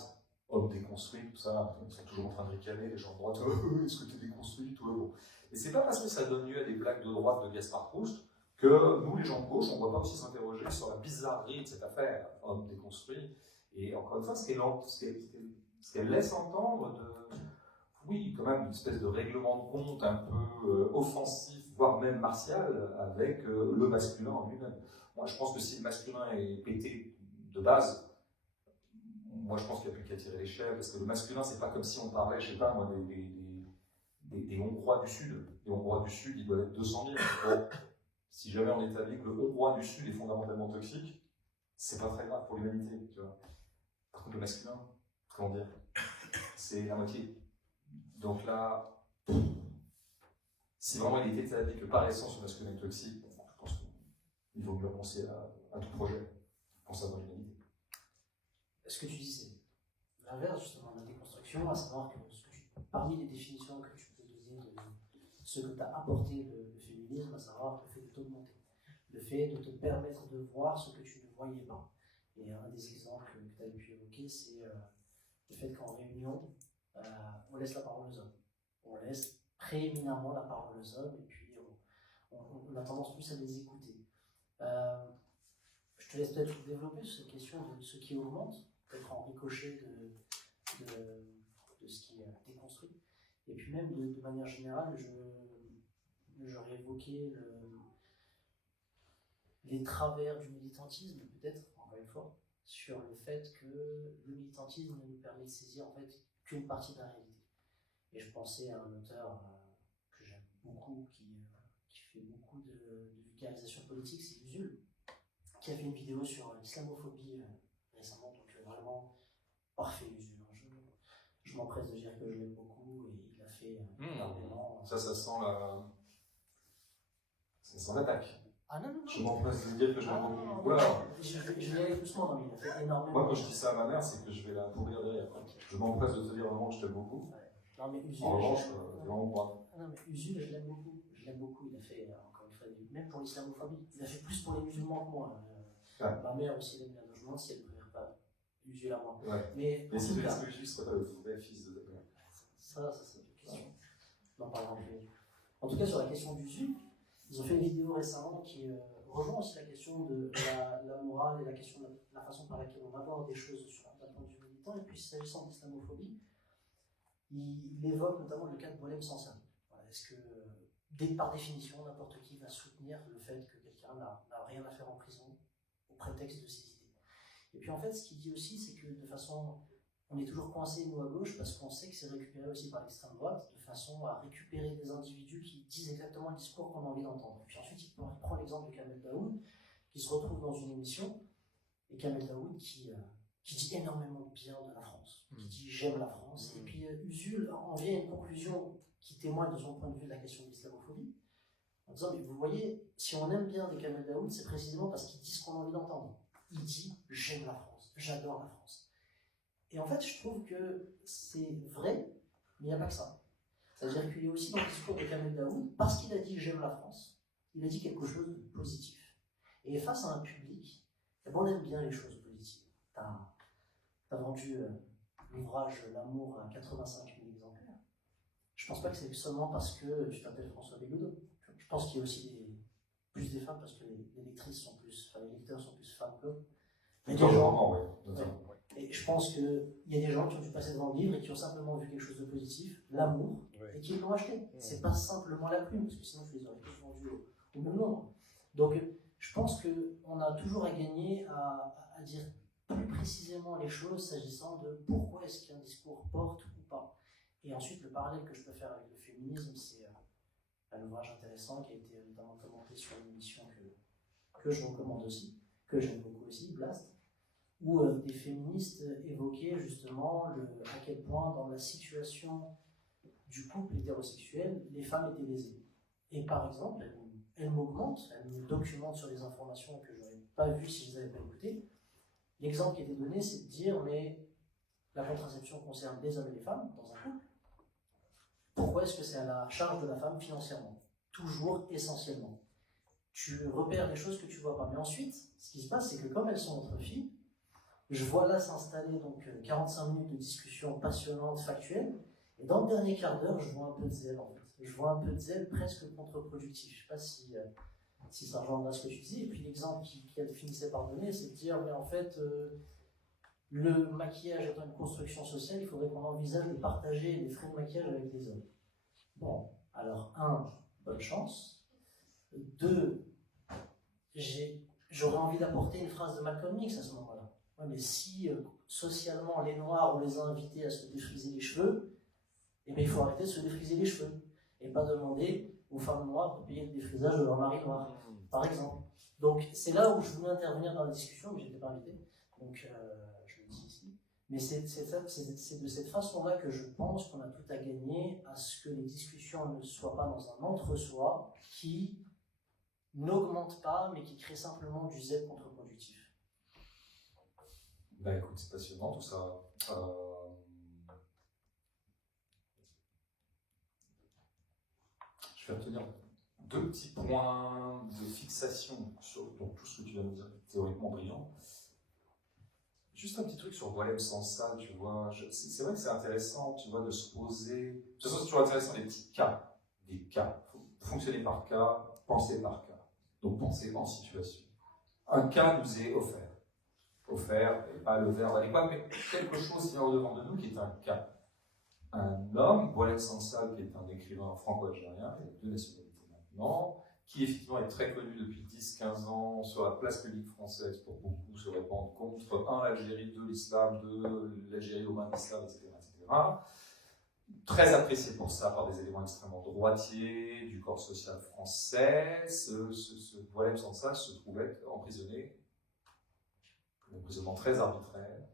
Homme déconstruit, tout ça, ils sont toujours en train de ricaner, les gens de droite, est-ce que tu es déconstruit, tout bon. Et c'est pas parce que ça donne lieu à des blagues de droite de Gaspard Proust que nous, les gens de gauche, on ne doit pas aussi s'interroger sur la bizarrerie de cette affaire, homme déconstruit. Et encore une fois, ce qu'elle laisse entendre oui, quand même, une espèce de règlement de compte un peu offensif, voire même martial, avec le masculin en lui-même. Moi, je pense que si le masculin est pété de base, moi, je pense qu'il n'y a plus qu'à tirer les chèvres, parce que le masculin, c'est pas comme si on parlait, je sais pas, moi, des Hongrois du Sud. Les Hongrois du Sud, ils doivent être 200 000. Bon, si jamais on établit que le Hongrois du Sud est fondamentalement toxique, c'est pas très grave pour l'humanité, tu vois. Par contre, le masculin, comment dire, c'est la moitié. Donc là, si vraiment il était établi que par essence le masculin est toxique, je pense qu'il vaut mieux renoncer à tout projet pour savoir l'humanité. Ce que tu dis, c'est l'inverse justement de la déconstruction, à savoir que parmi les définitions que tu peux donner de ce que tu as apporté le féminisme, à savoir le fait de t'augmenter, le fait de te permettre de voir ce que tu ne voyais pas. Et un des exemples que tu as pu évoquer, c'est le fait qu'en réunion, on laisse la parole aux hommes. On laisse prééminemment la parole aux hommes, et puis on a tendance plus à les écouter. Je te laisse peut-être développer cette question de ce qui augmente, peut-être en ricochet de ce qui est déconstruit. Et puis même, de manière générale, j'aurais évoqué les travers du militantisme, peut-être, encore une fois, sur le fait que le militantisme ne nous permet de saisir en fait qu'une partie de la réalité. Et je pensais à un auteur que j'aime beaucoup, qui fait beaucoup de vulgarisation politique, c'est Usul, qui a fait une vidéo sur l'islamophobie récemment, donc vraiment parfait Usul. Je m'empresse de dire que je l'aime beaucoup, et il a fait énormément. Ça sent l'attaque. Ah non, non, non. Je m'empresse de dire que je vais non, beaucoup. non, Voilà. je vais aller doucement, non, mais il a fait énormément. Moi, quand je dis ça à ma mère, c'est que je vais la pourrir derrière. Je m'empresse de te dire vraiment que je t'aime beaucoup. Ouais. Non, mais Usul, En revanche, c'est vraiment moi. non, mais Usul, je l'aime beaucoup. Je l'aime beaucoup. Il a fait, encore une fois, même pour l'islamophobie, il a fait plus pour les musulmans que moi. Ouais. Ma mère aussi l'aime bien. Donc je me demande si elle ne préfère pas Usul à moi. Ouais. Mais si tu es juste, serait pas le vrai fils de ta mère. Ça, c'est une question. Non, par exemple. En tout cas, sur la question d'Usul, ils ont fait une vidéo récemment qui rejoint aussi la question de la morale et la question de la façon par laquelle on aborde des choses d'un point de vue militant. Et puis, s'agissant d'islamophobie, il évoque notamment le cas de Boualem Sansal. Voilà, est-ce que, par définition, n'importe qui va soutenir le fait que quelqu'un n'a rien à faire en prison au prétexte de ses idées? Et puis, en fait, ce qu'il dit aussi, c'est que de façon. On est toujours coincé, nous, à gauche, parce qu'on sait que c'est récupéré aussi par l'extrême droite, de façon à récupérer des individus qui disent exactement le discours qu'on a envie d'entendre. Puis ensuite, il prend l'exemple de Kamel Daoud, qui se retrouve dans une émission, et Kamel Daoud qui dit énormément de bien de la France, qui dit « j'aime la France », et puis Usul en vient à une conclusion qui témoigne de son point de vue de la question de l'islamophobie, en disant « mais vous voyez, si on aime bien des Kamel Daoud, c'est précisément parce qu'il dit ce qu'on a envie d'entendre. Il dit « j'aime la France, j'adore la France ». Et en fait, je trouve que c'est vrai, mais il n'y a pas que ça. C'est-à-dire qu'il y a aussi dans le discours de Kamel Daoud, parce qu'il a dit « j'aime la France », il a dit quelque chose de positif. Et face à un public, on aime bien les choses positives. Tu as vendu l'ouvrage L'amour à 85 000 exemplaires. Je pense pas que c'est seulement parce que tu t'appelles François Bégodeau. Je pense qu'il y a aussi plus des femmes parce que les lectrices sont plus, enfin les lecteurs sont plus femmes qu'hommes. Mais des gens, ouais. Et je pense qu'il y a des gens qui ont dû passer devant le livre et qui ont simplement vu quelque chose de positif, l'amour, et qui l'ont acheté. C'est pas simplement la plume, parce que sinon tu les aurais tous vendus au même nombre. Donc je pense qu'on a toujours à gagner à dire plus précisément les choses s'agissant de pourquoi est-ce qu'un discours porte ou pas. Et ensuite, le parallèle que je peux faire avec le féminisme, c'est un ouvrage intéressant qui a été notamment commenté sur une émission que je recommande aussi, que j'aime beaucoup aussi, Blast, où des féministes évoquaient justement à quel point dans la situation du couple hétérosexuel, les femmes étaient lésées. Et par exemple, elles m'augmentent, elles me documentent sur des informations que je n'aurais pas vues si je ne les avais pas écoutées. L'exemple qui était donné, c'est de dire, mais la contraception concerne les hommes et les femmes dans un couple. Pourquoi est-ce que c'est à la charge de la femme financièrement? Toujours, essentiellement. Tu repères des choses que tu ne vois pas. Mais ensuite, ce qui se passe, c'est que comme elles sont entre filles, je vois là s'installer donc 45 minutes de discussion passionnante, factuelle, et dans le dernier quart d'heure, je vois un peu de zèle en fait. Je vois un peu de zèle presque contre-productif. Je ne sais pas si ça rejoindra ce que tu disais. Et puis l'exemple qu'elle finissait par donner, c'est de dire, mais en fait, le maquillage étant une construction sociale, il faudrait qu'on envisage de partager les frais de maquillage avec les hommes. Bon, alors bonne chance. 2, j'aurais envie d'apporter une phrase de Malcolm X à ce moment-là. Ouais, mais si socialement les Noirs, on les a invités à se défriser les cheveux, eh bien, il faut arrêter de se défriser les cheveux et pas demander aux femmes noires de payer le défrisage de leur mari noir, par exemple. Donc c'est là où je voulais intervenir dans la discussion, mais je n'étais pas invité, donc je le dis ici. Mais c'est de cette façon-là que je pense qu'on a tout à gagner à ce que les discussions ne soient pas dans un entre-soi qui n'augmente pas, mais qui crée simplement du zèle contre-productif. Ben écoute, c'est passionnant tout ça. Je vais retenir 2 petits points de fixation sur tout ce que tu viens de dire, théoriquement brillant. Juste un petit truc sur Boualem Sansal, tu vois. C'est vrai que c'est intéressant, tu vois, de se poser. De toute façon, c'est toujours intéressant des petits cas. Des cas. Il faut fonctionner par cas, penser par cas. Donc penser en situation. Un cas nous est offert. Offert, et pas le verbe adéquat, mais quelque chose qui est au-devant de nous qui est un cas. Un homme, Boualem Sansal, qui est un écrivain franco-algérien, il a 2 nationalités maintenant, qui effectivement est très connu depuis 10-15 ans sur la place publique française pour beaucoup se répandre contre 1. L'Algérie, 2. L'islam, 2. L'Algérie aux mains de l'islam, etc., etc. Très apprécié pour ça par des éléments extrêmement droitiers du corps social français. Ce Boualem Sansal se trouvait emprisonné, un emprisonnement très arbitraire,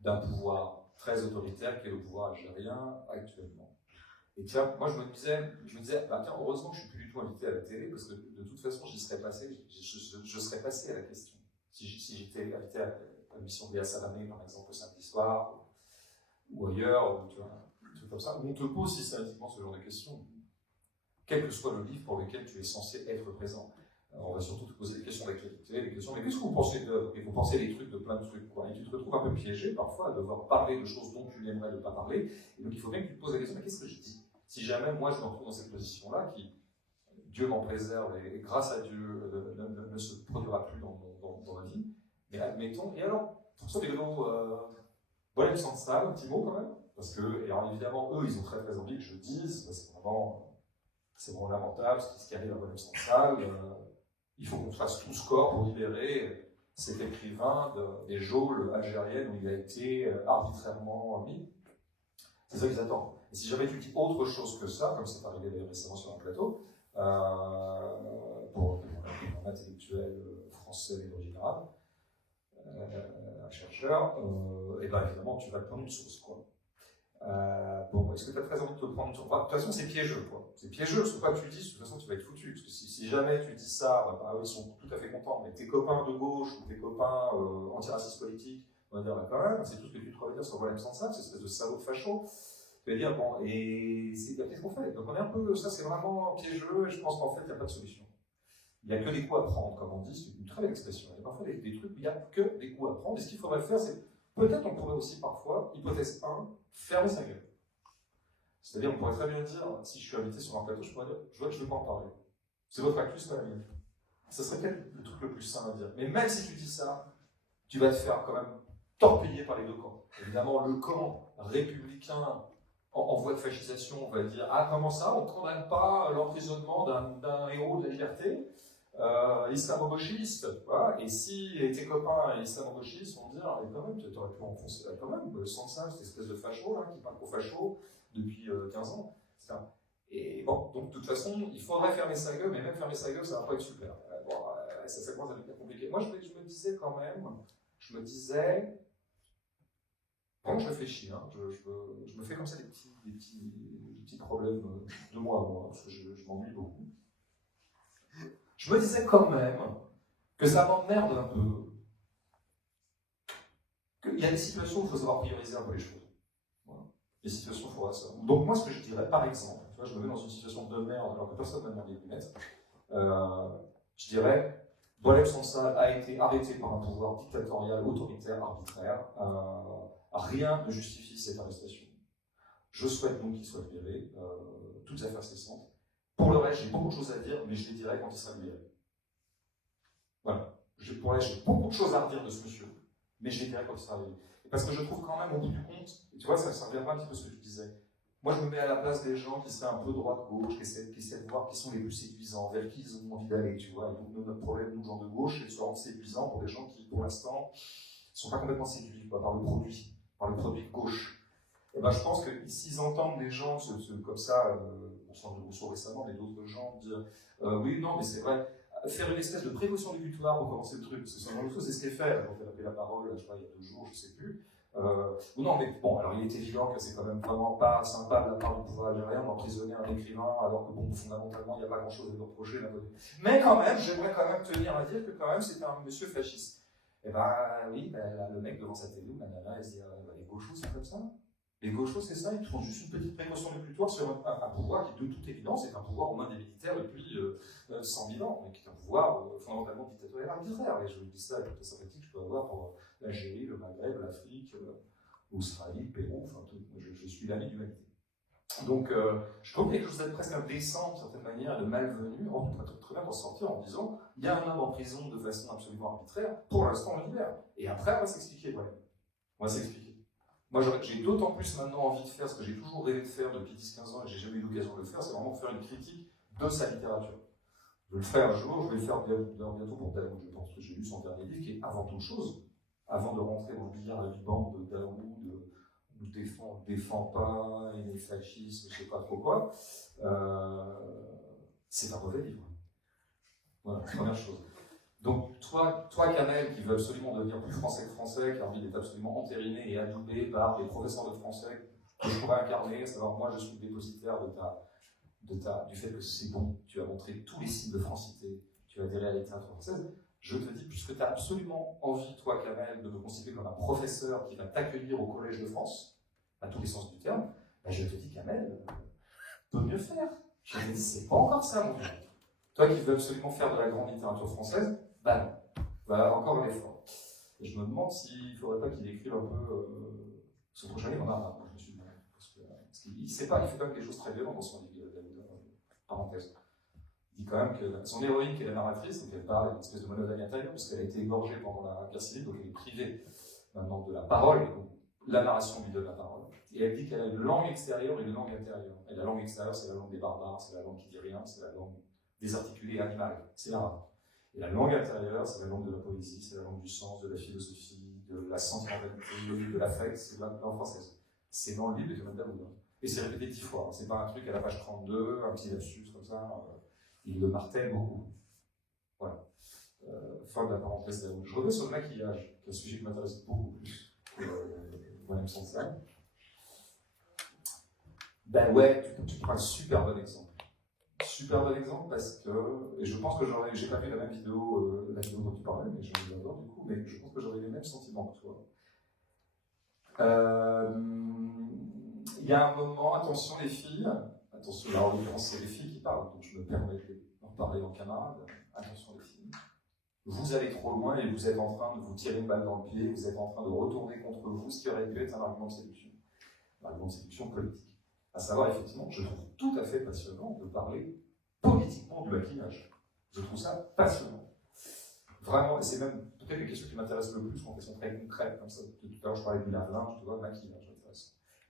d'un pouvoir très autoritaire qui est le pouvoir algérien actuellement. Et tiens, moi je me disais, bah tiens, heureusement que je suis plus du tout invité à la télé, parce que de toute façon, j'y serais passé, je serais passé à la question. Si j'étais invité à l'émission de Léa Salamé, par exemple, le samedi soir, ou ailleurs, ou, tu vois, un truc comme ça, où on te pose systématiquement ce genre de questions, quel que soit le livre pour lequel tu es censé être présent. Alors, on va surtout te poser des questions d'actualité, des questions, mais qu'est-ce que vous pensez d'œuvres? Et vous pensez des trucs, de plein de trucs, quoi. Et tu te retrouves un peu piégé parfois à devoir parler de choses dont tu n'aimerais ne pas parler. Et donc il faut bien que tu te poses la question, mais qu'est-ce que je dis? Si jamais moi je me retrouve dans cette position-là, qui, Dieu m'en préserve, et grâce à Dieu, ne se produira plus dans ma vie, mais admettons, et alors, sur les vélos, voilà, sans ça, un petit mot quand même, parce que, et alors évidemment, eux, ils ont très très envie que je dise, c'est vraiment lamentable ce qui arrive à Bonhomme Central. Il faut qu'on fasse tout score pour libérer cet écrivain des geôles algériennes où il a été arbitrairement mis. C'est ça qu'ils attendent. Et si jamais tu dis autre chose que ça, comme c'est arrivé d'ailleurs récemment sur un plateau, pour un intellectuel français d'origine arabe, un chercheur, et bien évidemment tu vas te prendre une source, quoi. Bon, est-ce que tu as très envie de te prendre une source? De toute façon, c'est piégeux, quoi. C'est piégeux, parce que quoi que tu dis, de toute façon, tu vas être foutu. Parce que si jamais tu dis ça, ils sont tout à fait contents, mais tes copains de gauche ou tes copains antiracistes politiques vont dire, quand même, c'est tout ce que tu dois dire sur William Sansa, cette espèce de salaud de facho. Tu vas dire, bon, et qu'est-ce qu'on fait? Donc on est un peu, ça c'est vraiment piégeux, et je pense qu'en fait, il n'y a pas de solution. Il n'y a que des coups à prendre, comme on dit, c'est une très belle expression. Il y a parfois des trucs où il n'y a que des coups à prendre, et ce qu'il faudrait faire, c'est, peut-être on pourrait aussi parfois, hypothèse 1, fermer sa gueule. C'est-à-dire, on pourrait très bien dire, si je suis invité sur un plateau, je pourrais dire, je vois que je ne veux pas en parler. C'est votre actu, c'est pas la mienne. Ça serait peut-être le truc le plus sain à dire. Mais même si tu dis ça, tu vas te faire quand même torpiller par les deux camps. Évidemment, le camp républicain en voie de fascisation va dire, ah, comment ça, on ne condamne pas l'emprisonnement d'un héros de la liberté islamo-gauchiste, voilà. Et si tes copains islamo-gauchistes vont dire, mais quand même, tu aurais pu enfoncer là quand même, sans ça, cette espèce de facho là, qui parle au facho depuis 15 ans, etc. Et bon, donc de toute façon, il faudrait fermer sa gueule, mais même fermer sa gueule, ça va pas être super. Ça commence à devenir compliqué. Moi, je me disais quand même, bon, je réfléchis, hein, je me fais comme ça des petits problèmes de moi à moi, parce que je m'ennuie beaucoup. Je me disais quand même que ça m'emmerde un peu, qu'il y a des situations où il faut savoir prioriser un peu les choses. Voilà. Des situations où il faudra ça. Donc moi, ce que je dirais, par exemple, tu vois, je me mets dans une situation de merde alors que personne ne m'a demandé de m'y mettre, je dirais, Boalem Sansal a été arrêté par un pouvoir dictatorial, autoritaire, arbitraire. Rien ne justifie cette arrestation. Je souhaite donc qu'il soit libéré, toutes affaires cessantes. Pour le reste, j'ai beaucoup de choses à dire, mais je les dirai quand il sera libéré. Voilà. Pour le reste, j'ai beaucoup de choses à redire de ce monsieur, mais je les dirai quand il sera libéré. Parce que je trouve quand même, au bout du compte, et tu vois, ça reviendra un petit peu ce que tu disais. Moi, je me mets à la place des gens qui seraient un peu droite-gauche, qui essaient de voir qui sont les plus séduisants, vers qui ils ont envie d'aller, tu vois. Et donc, notre problème, nous, gens de gauche, c'est de se rendre séduisant pour des gens qui, pour l'instant, ne sont pas complètement séduits par le produit de gauche. Et ben, je pense que s'ils entendent des gens comme ça, on s'en de Rousseau récemment, mais d'autres gens dire oui, non, mais c'est vrai, faire une espèce de précaution du butoir pour commencer le truc, parce que Sandrine Rousseau, c'est ce qu'elle fait, quand elle a pris la parole, je crois, il y a 2 jours, je ne sais plus. Ou non, mais bon, alors il est évident que c'est quand même vraiment pas sympa de la part du pouvoir algérien d'emprisonner un écrivain, alors que bon, fondamentalement, il n'y a pas grand-chose à lui reprocher. Mais quand même, j'aimerais quand même tenir à dire que quand même, c'est un monsieur fasciste. Et ben oui, le mec devant sa télé, il se dit, les gauchos, c'est comme ça. Les gauchos, c'est ça, ils font juste une petite précaution de butoir sur un pouvoir qui, de toute évidence, est un pouvoir aux mains des militaires depuis 100 000 ans, mais qui est un pouvoir fondamentalement dictatorial arbitraire. Et je vous dis ça avec toute la sympathie que je peux avoir pour l'Algérie, le Maghreb, l'Afrique, l'Australie, le Pérou, enfin tout. Je suis l'ami de l'humanité. Donc, je trouve quelque chose d'être presque indécent, d'une certaine manière, de malvenu. On peut très bien s'en sortir en disant il y a un homme en prison de façon absolument arbitraire, pour l'instant on le libère. Et après, on va s'expliquer, ouais. On va s'expliquer. Moi, j'ai d'autant plus maintenant envie de faire ce que j'ai toujours rêvé de faire depuis 10-15 ans et que j'ai jamais eu l'occasion de le faire, c'est vraiment de faire une critique de sa littérature. Je vais le faire un jour, je vais le faire bientôt pour Daoud, je pense que j'ai lu son dernier livre, qui est avant toute chose, avant de rentrer dans le billard à Liban de Daoud, nous défend pas, et les fascistes, je sais pas trop quoi, c'est un mauvais livre. Voilà, première chose. Donc, toi, Kamel, qui veut absolument devenir plus français que français, qui a envie d'être absolument entériné et adoubé par les professeurs de français que je pourrais incarner, à savoir moi je suis le dépositaire du fait que c'est bon, tu as montré tous les signes de francité, tu as adhéré à la littérature française, je te dis, puisque tu as absolument envie, toi Kamel, de me constituer comme un professeur qui va t'accueillir au Collège de France, à tous les sens du terme, ben je te dis Kamel, peut mieux faire. Je te dis, c'est pas encore ça mon vieux. Toi qui veux absolument faire de la grande littérature française, ben non, va encore un effort. Et je me demande s'il ne faudrait pas qu'il écrive un peu son prochain livre en arabe. Je me suis dit, parce qu'il sait pas, il fait quand même des choses très violentes dans son livre, parenthèse. Il dit quand même que son héroïne, qui est la narratrice, donc elle parle d'une espèce de monologue intérieur, parce qu'elle a été égorgée pendant la guerre civile, donc elle est privée maintenant de la parole, et donc la narration lui donne la parole. Et elle dit qu'elle a une langue extérieure et une langue intérieure. Et la langue extérieure, c'est la langue des barbares, c'est la langue qui dit rien, c'est la langue désarticulée et animale, c'est l'arabe. Et la langue intérieure, c'est la langue de la poésie, c'est la langue du sens, de la philosophie, de la sentimentalité, de l'affect, c'est la langue française. C'est dans le livre de Kamel Daoud. Et c'est répété 10 fois, c'est pas un truc à la page 32, un petit lapsus comme ça. Il le martèle beaucoup. Voilà. Fin de la parenthèse Daoud. Je reviens sur le maquillage, qui est un sujet qui m'intéresse beaucoup plus que William Sanson. Ben ouais, tu prends un super bon exemple. Super bon exemple parce que, et je pense que j'ai pas vu la même vidéo, dont tu parlais, mais j'en ai vu encore du coup, mais je pense que j'aurais les mêmes sentiments que toi. Il y a un moment, attention les filles, attention, là en l'occurrence c'est les filles qui parlent, donc je me permets d'en parler en camarade, attention les filles. Vous allez trop loin et vous êtes en train de vous tirer une balle dans le pied, vous êtes en train de retourner contre vous ce qui aurait pu être un argument de séduction. Un argument de séduction politique. À savoir, effectivement, je trouve tout à fait passionnant de parler politiquement du maquillage. Je trouve ça passionnant. Vraiment, et c'est même peut-être les questions qui m'intéressent le plus quand elles sont très concrètes, comme ça. Tout à l'heure, je parlais du lave-linge, tu vois, le maquillage.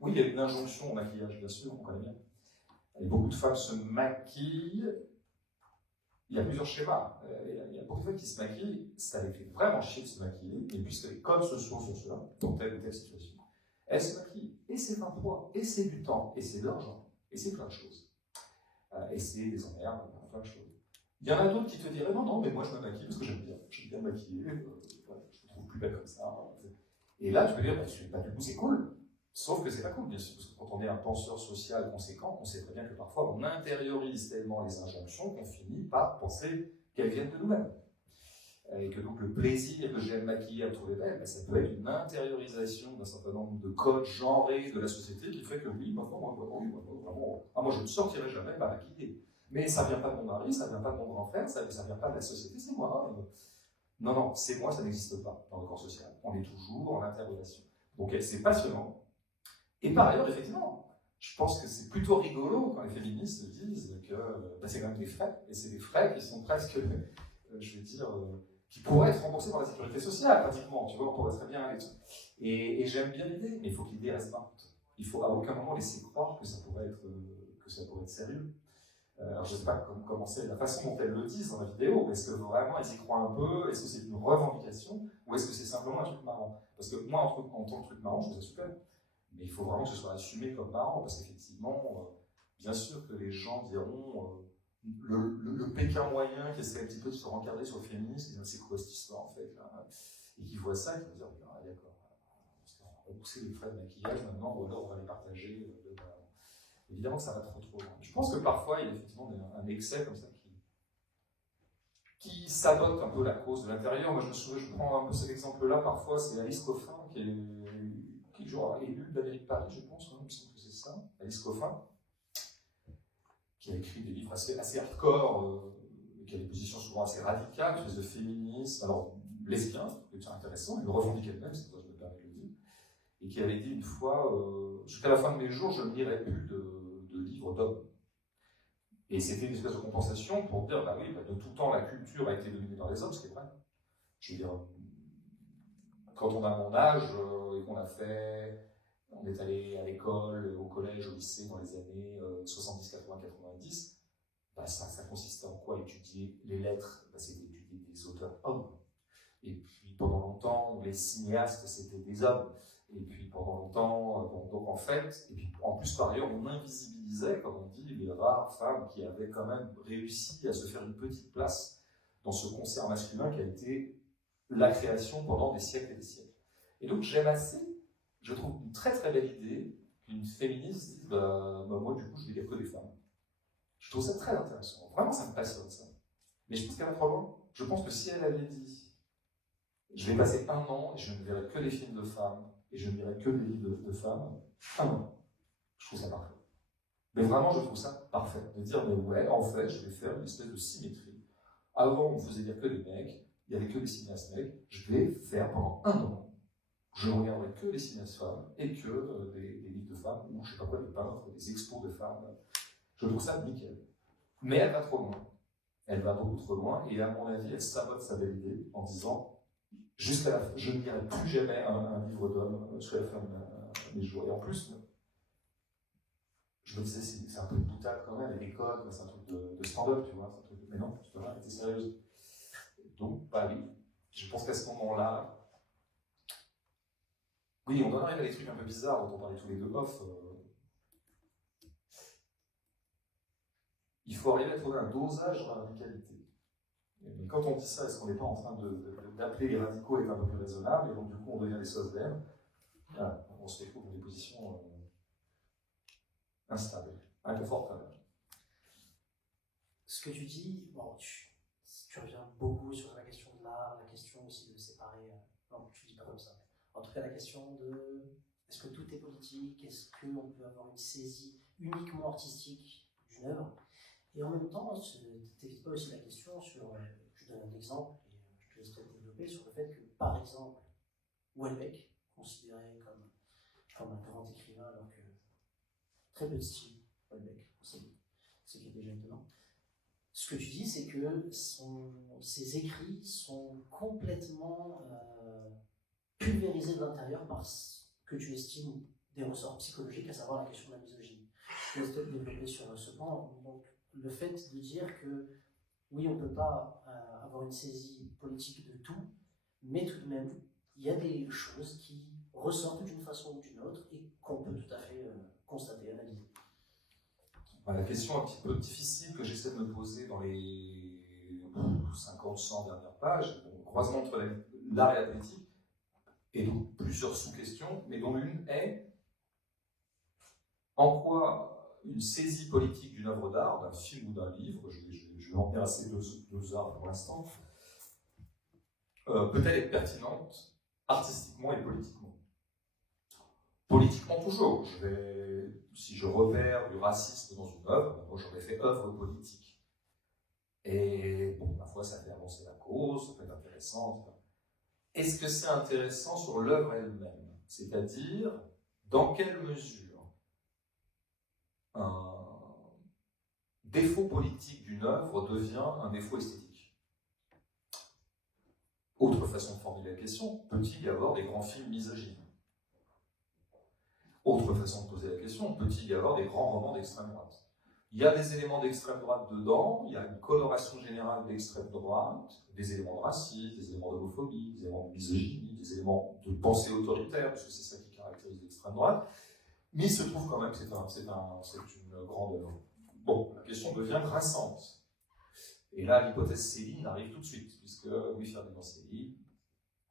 Oui, il y a une injonction au maquillage, bien sûr, on connaît bien. Et beaucoup de femmes se maquillent. Il y a plusieurs schémas. Il y a beaucoup de femmes qui se maquillent, ça les fait vraiment chier de se maquiller, et puisque les codes sociaux sont ceux-là, dans telle ou telle situation, elles se maquillent. Et c'est un poids, et c'est du temps, et c'est de l'argent, et c'est plein de choses. Et c'est des emmerdes, plein de choses. Il y en a d'autres qui te diraient non, non, mais moi je me maquille parce que j'aime bien me maquiller, voilà, je me trouve plus belle comme ça. Et là, tu peux dire, bah, du coup, c'est cool. Sauf que c'est pas cool, bien sûr, parce que quand on est un penseur social conséquent, on sait très bien que parfois on intériorise tellement les injonctions qu'on finit par penser qu'elles viennent de nous-mêmes. Et que donc le plaisir que j'ai à me maquiller, à me trouver belle, ça peut être une intériorisation d'un certain nombre de codes genrés de la société qui fait que oui, maintenant, moi je ne sortirai jamais pas maquillée. Mais ça ne vient pas de mon mari, ça ne vient pas de mon grand frère, ça ne vient pas de la société, c'est moi. Non, non, c'est moi, ça n'existe pas dans le corps social. On est toujours en interrogation. Donc c'est passionnant. Et par ailleurs, effectivement, je pense que c'est plutôt rigolo quand les féministes disent que c'est quand même des frais, et c'est des frais qui sont presque, je vais dire, qui pourraient être remboursés par la sécurité sociale, pratiquement. Tu vois, on pourrait très bien aller dessus. Et j'aime bien l'idée, mais il faut que l'idée reste morte. Il faut à aucun moment laisser croire que ça pourrait être sérieux. Alors je ne sais pas comment c'est la façon dont elles le disent dans la vidéo, est-ce que vraiment elles y croient un peu, est-ce que c'est une revendication, ou est-ce que c'est simplement un truc marrant? Parce que moi, en tant que truc marrant, je trouve ça super. Mais il faut vraiment que ce soit assumé comme marrant, parce qu'effectivement, bien sûr que les gens diront le Pékin moyen qui essaie un petit peu de se rencarder sur le féminisme, qui dit c'est quoi cette histoire en fait là, et qui voit ça, qui va dire ah, d'accord, on va pousser les frais de maquillage, maintenant on va les partager. Évidemment que ça va trop loin. Je pense que parfois il y a effectivement un excès comme ça qui sabote un peu la cause de l'intérieur. Moi je prends un peu cet exemple-là, parfois c'est Alice Coffin qui est genre élue de la mairie de Paris, je pense, il me semble que c'est ça, Alice Coffin, qui a écrit des livres assez hardcore, qui a des positions souvent assez radicales, une espèce de féminisme, alors lesbien, c'est intéressant, elle revendique elle-même, c'est pour ça que je me permets de le dire, et qui avait dit une fois, jusqu'à la fin de mes jours, je ne lirai plus de livres d'hommes. Et c'était une espèce de compensation pour dire, bah oui, de tout temps, la culture a été dominée par les hommes, ce qui est vrai. Je veux dire, quand on a mon âge, et qu'on on est allé à l'école, au collège, au lycée dans les années 70, 80, 90, bah ça consistait en quoi? Étudier les lettres, bah c'était étudier des auteurs hommes. Et puis pendant longtemps, les cinéastes, c'était des hommes. Et puis pendant longtemps, donc en fait, et puis en plus par ailleurs, on invisibilisait, comme on dit, les rares femmes qui avaient quand même réussi à se faire une petite place dans ce concert masculin qui a été la création pendant des siècles et des siècles. Et donc j'aime assez, je trouve une très très belle idée une féministe dit moi, du coup, je vais lire que des femmes. Je trouve ça très intéressant. Vraiment, ça me passionne, ça. Mais je pense qu'elle va trop loin. Je pense que si elle avait dit je vais passer un an et je ne verrai que des films de femmes et je ne lirai que des livres de femmes, un an, je trouve ça parfait. Mais vraiment, je trouve ça parfait. De dire, mais ouais, en fait, je vais faire une espèce de symétrie. Avant, on faisait dire que des mecs, il n'y avait que des cinéastes mecs. Je vais faire pendant un an, je ne regarderai que des cinéastes femmes et que des livres de femmes, ou je ne sais pas quoi, des peintres, des expos de femmes. Je trouve ça nickel. Mais elle va trop loin. Elle va beaucoup trop loin, et à mon avis, elle sabote sa belle idée en disant jusqu'à la fin, je ne lirai plus jamais un livre d'homme jusqu'à la fin de mes jours. Et en plus, je me disais, c'est un peu boutade quand même, les codes, c'est un truc de stand-up, tu vois. Mais non, tu peux pas, elle était sérieuse. Donc, bah oui, je pense qu'à ce moment-là, oui, on en arrive à des trucs un peu bizarres dont on parlait tous les deux off. Il faut arriver à trouver un dosage dans la radicalité. Mais quand on dit ça, est-ce qu'on n'est pas en train d'appeler les radicaux à être un peu plus raisonnables, et donc du coup on devient des sauces verts, on se retrouve dans des positions instables, inconfortables. Ce que tu dis, bon, tu reviens beaucoup sur la question de l'art, la question aussi de séparer. Non, tu dis pas comme ça. En tout cas, la question de est-ce que tout est politique, est-ce qu'on peut avoir une saisie uniquement artistique d'une œuvre. Et en même temps, tu n'évites pas aussi la question sur, je donne un exemple, et je te laisse peut-être développer, sur le fait que, par exemple, Houellebecq, considéré comme un grand écrivain, alors que très peu de style, Houellebecq, ce qui est déjà étonnant. Ce que tu dis, c'est que ses écrits sont complètement pulvérisés de l'intérieur par ce que tu estimes des ressorts psychologiques, à savoir la question de la misogynie. Je vais peut-être développer sur ce point. Donc, le fait de dire que oui, on ne peut pas avoir une saisie politique de tout, mais tout de même, il y a des choses qui ressortent d'une façon ou d'une autre et qu'on peut tout à fait constater, analyser. La question un petit peu difficile que j'essaie de me poser dans les 50-100 dernières pages, le croisement entre l'art et la politique, et donc plusieurs sous-questions, mais dont une est en quoi une saisie politique d'une œuvre d'art, d'un film ou d'un livre, je vais en venir à ces deux arts pour l'instant, peut-elle être pertinente artistiquement et politiquement. Politiquement toujours. Si je repère du racisme dans une œuvre, moi j'aurais fait œuvre politique. Et bon, parfois ça fait avancer la cause, ça peut être intéressant, etc. Est-ce que c'est intéressant sur l'œuvre elle-même? C'est-à-dire, dans quelle mesure un défaut politique d'une œuvre devient un défaut esthétique? Autre façon de formuler la question, peut-il y avoir des grands films misogynes? Autre façon de poser la question, peut-il y avoir des grands romans d'extrême droite? Il y a des éléments d'extrême droite dedans, il y a une coloration générale d'extrême droite, des éléments de racisme, des éléments d'homophobie, des éléments de misogynie, des éléments de pensée autoritaire, parce que c'est ça qui caractérise l'extrême droite, mais il se trouve quand même que c'est une grande œuvre. Bon, la question devient grinçante. Et là, l'hypothèse Céline arrive tout de suite, puisque Louis-Ferdinand Céline,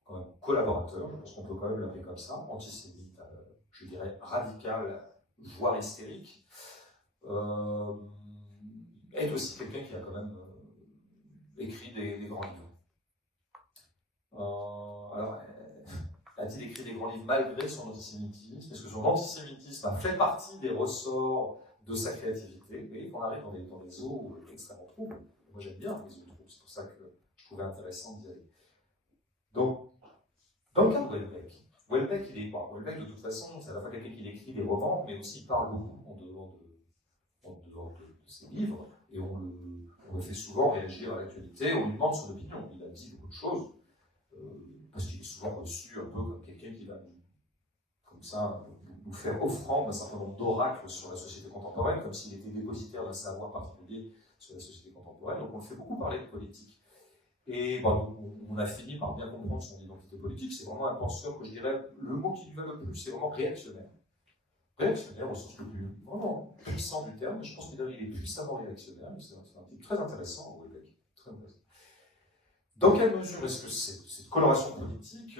quand même collaborateur, je pense qu'on peut quand même l'appeler comme ça, antisémite, je dirais radical, voire hystérique, est aussi quelqu'un qui a quand même écrit des grands livres. Alors, a-t-il écrit des grands livres malgré son antisémitisme? Est-ce que son antisémitisme a fait partie des ressorts de sa créativité? Vous voyez qu'on arrive dans des eaux extrêmement troubles. Moi j'aime bien les eaux troubles, c'est pour ça que je trouvais intéressant d'y aller. Donc, dans le cas de Houellebecq, Houellebecq, de toute façon, c'est à la fois quelqu'un qui écrit des romans, mais aussi il parle beaucoup en dehors de ses livres, et on le fait souvent réagir à l'actualité, on lui demande son opinion. Il a dit beaucoup de choses, parce qu'il est souvent reçu un peu comme quelqu'un qui va comme ça, nous faire offrande d'un certain nombre d'oracles sur la société contemporaine, comme s'il était dépositaire d'un savoir particulier sur la société contemporaine. Donc on le fait beaucoup parler de politique. Et bon, on a fini par bien comprendre son identité politique. C'est vraiment un penseur que je dirais, le mot qui lui va le plus, c'est vraiment réactionnaire. Réactionnaire au sens le plus vraiment puissant du terme, et je pense qu'il est puissamment réactionnaire. C'est un type très intéressant, Houellebecq. Très intéressant. Dans quelle mesure est-ce que cette coloration politique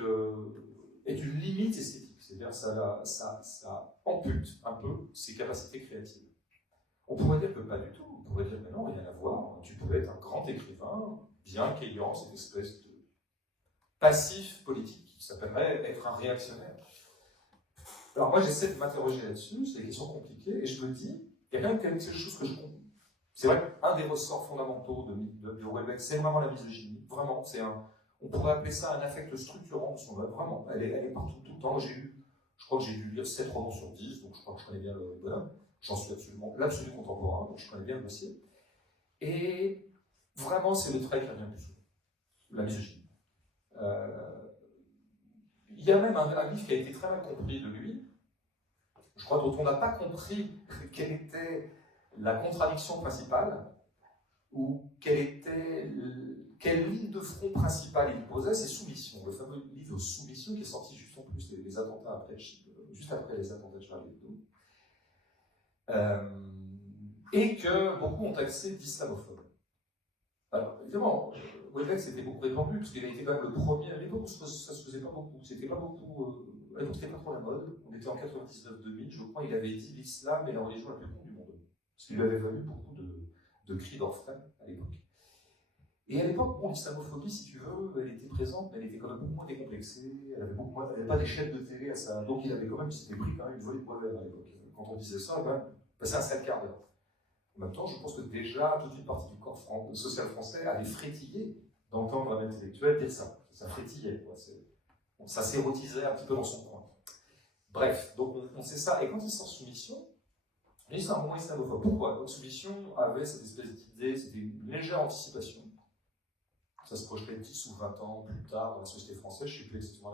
est une limite esthétique? c'est-à-dire ça ampute un peu ses capacités créatives. On pourrait dire que pas du tout, on pourrait dire mais non, rien à voir, tu pouvais être un grand écrivain, bien qu'ayant cette espèce de passif politique qui s'appellerait être un réactionnaire. Alors moi j'essaie de m'interroger là-dessus, c'est des questions compliquées, et je me dis, il y a quand même quelque chose que je comprends. C'est vrai qu'un des ressorts fondamentaux de Houellebecq, c'est vraiment la misogynie, vraiment, on pourrait appeler ça un affect structurant de son œuvre, vraiment, elle est partout, tout le temps. Je crois que j'ai dû lire 7 romans sur 10, donc je crois que je connais bien le bonhomme. J'en suis l'absolu contemporain, donc je connais bien le dossier. Et vraiment, c'est le trait qui revient le plus souvent, la misogynie. Il y a même un livre qui a été très mal compris de lui, je crois dont on n'a pas compris quelle était la contradiction principale, ou quelle ligne de front principale il posait, c'est Soumission, le fameux livre Soumission qui est sorti juste en plus les attentats après, juste après les attentats de Charlie Hebdo. Et que beaucoup ont taxé d'islamophobe. Alors, évidemment, Houellebecq s'était beaucoup répandu, parce qu'il a été quand même le premier, à l'époque ça se faisait pas beaucoup, c'était pas beaucoup, à l'époque c'était pas trop la mode, on était en 99-2000, je crois, il avait dit l'islam est la religion la plus con du monde. Parce qu'il lui avait valu beaucoup de cris d'orfraie à l'époque. Et à l'époque, bon, l'islamophobie, si tu veux, elle était présente, mais elle était quand même beaucoup moins décomplexée, elle n'avait pas des chaînes de télé à ça, donc il avait quand même, s'était pris quand même une volée de bois vert à l'époque. Quand on disait ça, quand même, passait un sale quart d'heure. En même temps, je pense que déjà, toute une partie du corps social français avait frétillé d'entendre un intellectuel dire ça. Ça frétillait, quoi. Ça s'érotisait un petit peu dans son coin. Bref, donc on sait ça. Et quand il sort Soumission, lui, c'est un roman islamophobe. Pourquoi? Donc Soumission avait cette espèce d'idée, c'était une légère anticipation. Ça se projetait 10 ou 20 ans plus tard dans la société française, je ne sais plus exactement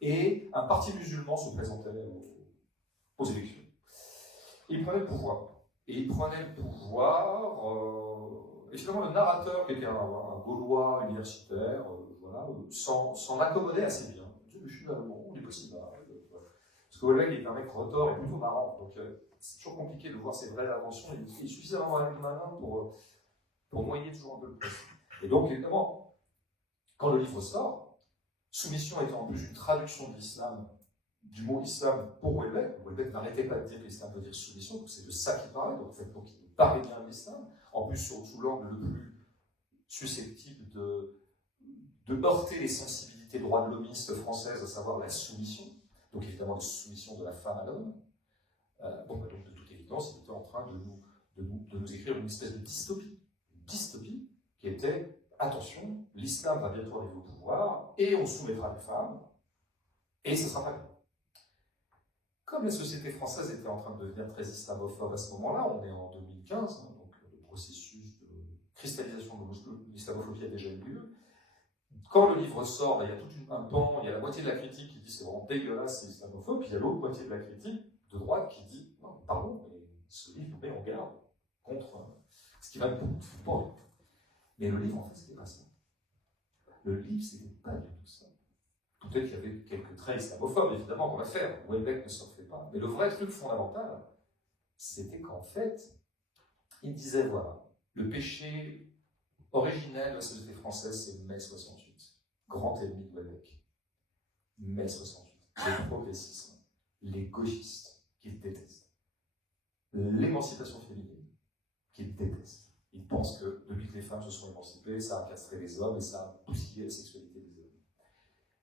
et un parti musulman se présentait aux élections. Il prenait le pouvoir. Et il prenait le pouvoir, et finalement le narrateur, qui était un Gaulois universitaire, s'en accommodait assez bien. Finalement, il est possible. Parce que Houellebecq est un mec retors et plutôt marrant, donc c'est toujours compliqué de voir ses vraies inventions. Il est suffisamment malin pour noyer toujours un peu le principe. Et donc, évidemment, quand le livre sort, Soumission étant en plus une traduction de l'islam, du mot islam pour Houellebecq n'arrêtait pas de dire que l'islam veut dire soumission, donc c'est de ça qu'il parlait, donc il parlait bien de l'islam, en plus sous l'angle le plus susceptible de heurter les sensibilités droits de l'hommiste françaises, à savoir la soumission, donc évidemment la soumission de la femme à l'homme. Donc de toute évidence, il était en train de nous écrire une espèce de dystopie qui était, attention, l'islam va bientôt arriver au pouvoir, et on soumettra les femmes, et ce sera pas bien. Comme la société française était en train de devenir très islamophobe à ce moment-là, on est en 2015, donc le processus de cristallisation de l'islamophobie a déjà eu lieu. Quand le livre sort, il y a tout un pan, il y a la moitié de la critique qui dit c'est vraiment dégueulasse, c'est islamophobe, puis il y a l'autre moitié de la critique de droite qui dit non, pardon, mais ce livre nous met en garde contre ce qui va beaucoup foutre pas envie. Mais le livre, en fait, c'était pas ça. Le livre, c'était pas du tout ça. Peut-être qu'il y avait quelques traits islamophobes, évidemment, qu'on va faire. Houellebecq ne s'en fait pas. Mais le vrai truc fondamental, c'était qu'en fait, il disait, voilà, le péché originel de la société française, c'est mai 68. Grand ennemi de Houellebecq. Mai 68. Le progressisme, les gauchistes, qu'ils détestent. L'émancipation féminine, qu'ils détestent. Ils pensent que depuis que les femmes se sont émancipées, ça a castré les hommes et ça a bousillé la sexualité des hommes.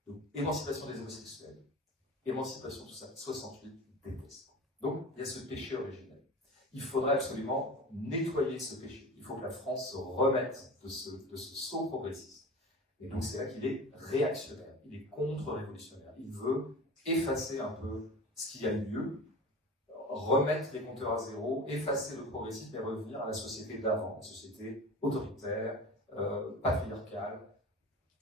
Donc, émancipation des homosexuels, émancipation, tout ça, 68, déteste. Donc, il y a ce péché originel. Il faudra absolument nettoyer ce péché. Il faut que la France se remette de ce saut progressiste. Et donc, c'est là qu'il est réactionnaire, il est contre-révolutionnaire. Il veut effacer un peu ce qui a eu lieu, remettre les compteurs à zéro, effacer le progressisme et revenir à la société d'avant, la société autoritaire, patriarcale,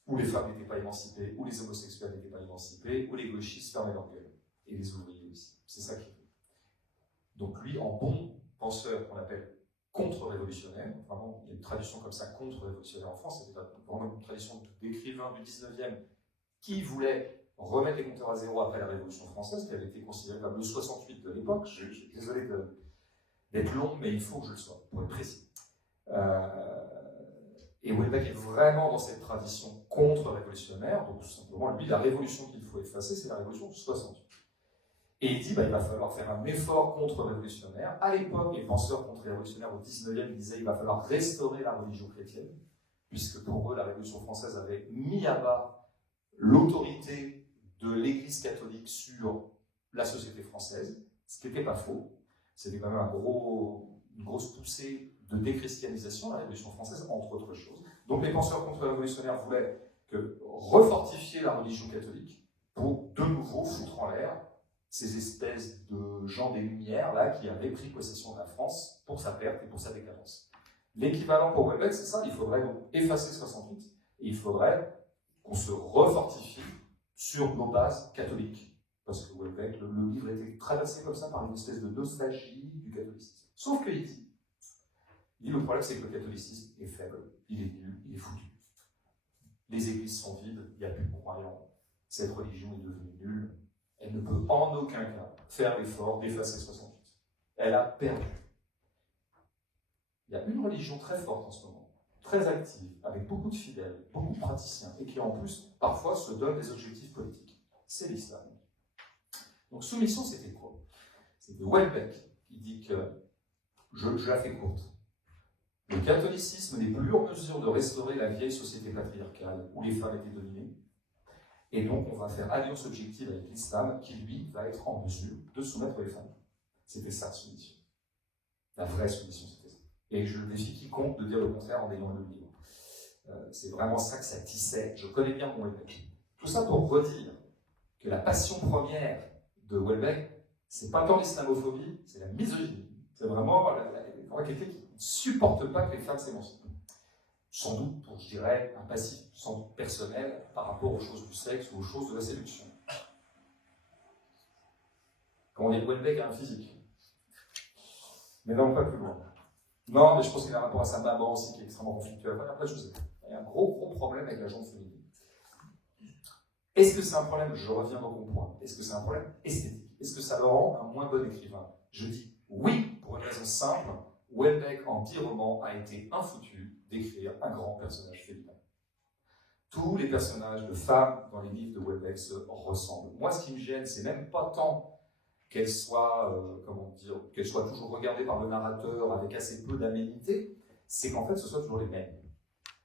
où les femmes n'étaient pas émancipées, où les homosexuels n'étaient pas émancipés, où les gauchistes fermaient leur gueule, et les ouvriers aussi. C'est ça qu'il veut. Donc lui, en bon penseur qu'on appelle contre-révolutionnaire, vraiment, il y a une tradition comme ça, contre-révolutionnaire en France, c'était vraiment une tradition d'écrivains du 19e qui voulaient remettre les compteurs à zéro après la Révolution française, qui avait été considérée comme le 68 de l'époque. Je suis désolé d'être long, mais il faut que je le sois, pour être précis. Et Houellebecq est vraiment dans cette tradition contre-révolutionnaire, donc tout simplement, lui, la révolution qu'il faut effacer, c'est la révolution de 68. Et il dit il va falloir faire un effort contre-révolutionnaire. À l'époque, les penseurs contre-révolutionnaires au 19e, ils disaient il va falloir restaurer la religion chrétienne, puisque pour eux, la Révolution française avait mis à bas l'autorité de l'Église catholique sur la société française, ce qui n'était pas faux. C'était quand même une grosse poussée de déchristianisation, la Révolution française, entre autres choses. Donc les penseurs contre-révolutionnaires voulaient refortifier la religion catholique pour de nouveau foutre en l'air ces espèces de gens des Lumières là, qui avaient pris possession de la France pour sa perte et pour sa décadence. L'équivalent pour Houellebecq, c'est ça, il faudrait donc effacer 68, et il faudrait qu'on se refortifie sur nos bases catholiques. Parce que Houellebecq, le livre était traversé comme ça par une espèce de nostalgie du catholicisme. Sauf qu'il dit, le problème c'est que le catholicisme est faible, il est nul, il est foutu. Les églises sont vides, il n'y a plus de croyants, cette religion est devenue nulle, elle ne peut en aucun cas faire l'effort d'effacer 68. Elle a perdu. Il y a une religion très forte en ce moment, très active, avec beaucoup de fidèles, beaucoup de praticiens, et qui en plus, parfois, se donne des objectifs politiques. C'est l'islam. Donc soumission, c'était quoi? C'est de Houellebecq qui dit que, je la fais courte, le catholicisme n'est plus en mesure de restaurer la vieille société patriarcale où les femmes étaient dominées, et donc on va faire alliance objective avec l'islam qui, lui, va être en mesure de soumettre les femmes. C'était ça, soumission. La vraie soumission, c'était ça. Et je défie quiconque de dire le contraire en ayant lu le livre. C'est vraiment ça que ça tissait. Je connais bien mon Houellebecq. Tout ça pour redire que la passion première de Houellebecq, c'est pas tant l'islamophobie, c'est la misogynie. C'est vraiment quelqu'un qui ne supporte pas que les femmes s'émancipent. Sans doute pour, je dirais, un passif sans doute personnel par rapport aux choses du sexe ou aux choses de la séduction. Quand on dit Houellebecq a un physique. Mais non, pas plus loin. Non, mais je pense qu'il y a un rapport à sa maman aussi qui est extrêmement conflictuel. Après, je sais pas. Il y a un gros problème avec la gente féminine. Est-ce que c'est un problème, je reviens dans mon point, est-ce que c'est un problème esthétique? Est-ce que ça le rend un moins bon écrivain? Je dis oui, pour une raison simple, Houellebecq, en 10 romans, a été infoutu d'écrire un grand personnage féminin. Tous les personnages de femmes dans les livres de Houellebecq se ressemblent. Moi, ce qui me gêne, c'est même pas tant qu'elles soient, qu'elles soient toujours regardées par le narrateur avec assez peu d'aménité, c'est qu'en fait, ce soit toujours les mêmes.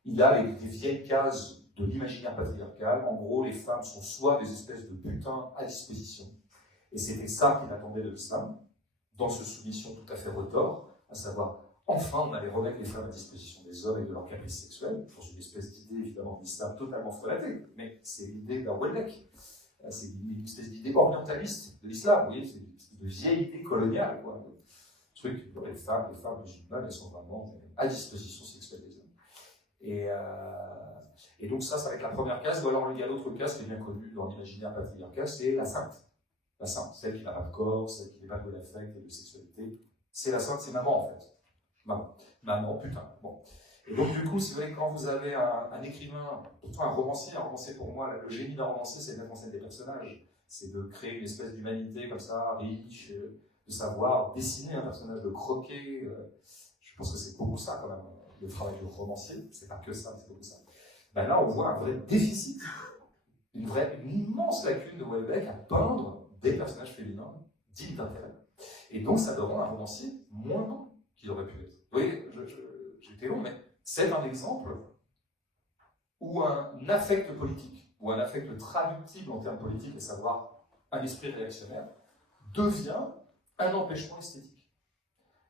Il a les vieilles cases de l'imaginaire patriarcal. En gros, les femmes sont soit des espèces de butins à disposition, et c'était ça qu'il attendait de l'islam, dans ce soumission tout à fait retors, à savoir, enfin, on allait remettre les femmes à disposition des hommes et de leurs caprices sexuels, dans une espèce d'idée, évidemment, de l'islam totalement frelatée, mais c'est l'idée de Houellebecq. C'est une espèce d'idée orientaliste de l'islam, vous voyez, c'est une espèce de vieille idée coloniale, quoi. Le truc, les femmes musulmanes, elles sont vraiment à disposition sexuelle des hommes. Et donc ça va être la première case, ou alors il y a l'autre case qui est bien connue dans l'imaginaire patriarcal, c'est la sainte. La sainte, celle qui n'a pas de corps, celle qui n'est pas de l'affect et de sexualité. C'est la sainte, c'est maman en fait. Maman, putain. Bon. Et donc du coup, si vous voulez, quand vous avez un écrivain, pourtant un romancier pour moi, le génie d'un romancier, c'est de mettre en scène des personnages. C'est de créer une espèce d'humanité comme ça, riche, de savoir dessiner un personnage, de croquer. Je pense que c'est beaucoup ça quand même, le travail du romancier. C'est pas que ça, mais c'est beaucoup ça. Ben là, on voit un vrai déficit, une immense lacune de Houellebecq à peindre des personnages féminins dignes d'intérêt. Et donc, ça rend un romancier moins bon qu'il aurait pu être. Vous voyez, j'étais long, mais c'est un exemple où un affect politique, ou un affect traductible en termes politiques, à savoir un esprit réactionnaire, devient un empêchement esthétique.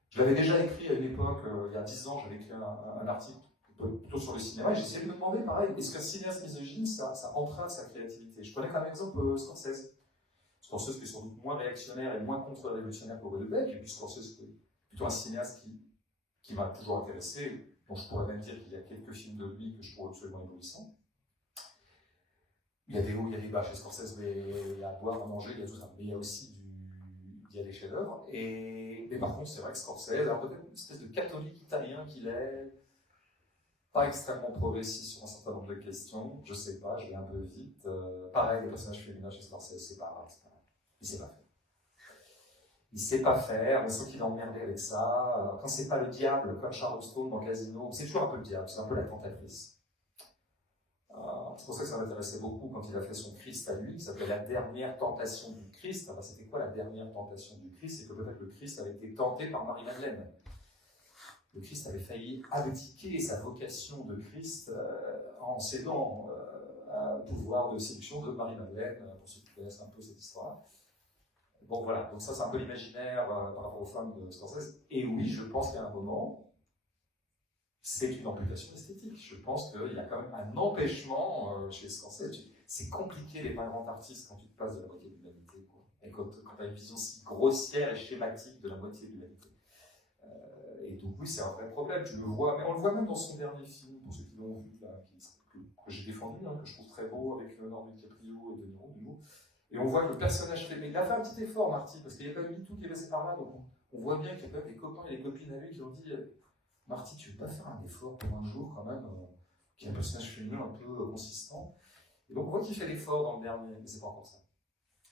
Je l'avais déjà écrit à une époque, il y a 10 ans, j'avais écrit un article plutôt sur le cinéma, et j'essayais de me demander, pareil, est-ce qu'un cinéaste misogyne, ça emprunte sa créativité? Je prenais comme exemple Scorsese. Scorsese qui est sans doute moins réactionnaire et moins contre-révolutionnaire que Houellebecq, et puis Scorsese qui est plutôt un cinéaste qui m'a toujours intéressé, dont je pourrais même dire qu'il y a quelques films de lui que je trouve absolument éblouissants. Il y a des hauts, il y a des bas chez Scorsese, mais il y a à boire, à manger, il y a tout ça. Mais il y a aussi il y a des chefs-d'œuvre. Mais par contre, c'est vrai que Scorsese, alors peut-être une espèce de catholique italien qu'il est, pas extrêmement progressiste sur un certain nombre de questions, je sais pas, je vais un peu vite. Pareil, les personnages féminins chez Scorsese, c'est pas grave. Il sait pas faire. Il sait pas faire, on sait qu'il est emmerdé avec ça. Quand c'est pas le diable, comme Charles Stone dans Casino, c'est toujours un peu le diable, c'est un peu la tentatrice. C'est pour ça que ça m'intéressait beaucoup quand il a fait son Christ à lui, qui s'appelait La dernière tentation du Christ. Alors, c'était quoi la dernière tentation du Christ? C'est que peut-être le Christ avait été tenté par Marie-Madeleine. Le Christ avait failli abdiquer sa vocation de Christ en cédant au pouvoir de séduction de Marie-Madeleine, pour ceux qui connaissent un peu cette histoire. Bon voilà, donc ça c'est un peu l'imaginaire par rapport aux femmes de Scorsese. Et oui, je pense qu'à un moment, c'est une amputation esthétique. Je pense qu'il y a quand même un empêchement chez Scorsese. C'est compliqué les grands artistes quand tu te passes de la moitié de l'humanité, quoi. Et quand tu as une vision si grossière et schématique de la moitié de l'humanité. Et donc oui, c'est un vrai problème. Tu le vois, mais on le voit même dans son dernier film, pour ceux qui l'ont vu, là, que j'ai défendu, hein, que je trouve très beau, avec Leonardo DiCaprio et De Niro, de nouveau. Et on voit que le personnage fait, mais il a fait un petit effort, Marty, parce qu'il y a quand même tout qui est passé par là, donc on voit bien qu'il y a quand même des copains et des copines à lui qui ont dit Marty, tu veux pas faire un effort pour un jour quand même, qu'il y ait un personnage féminin un peu consistant. Et donc on voit qu'il fait l'effort dans le dernier, mais c'est pas encore ça.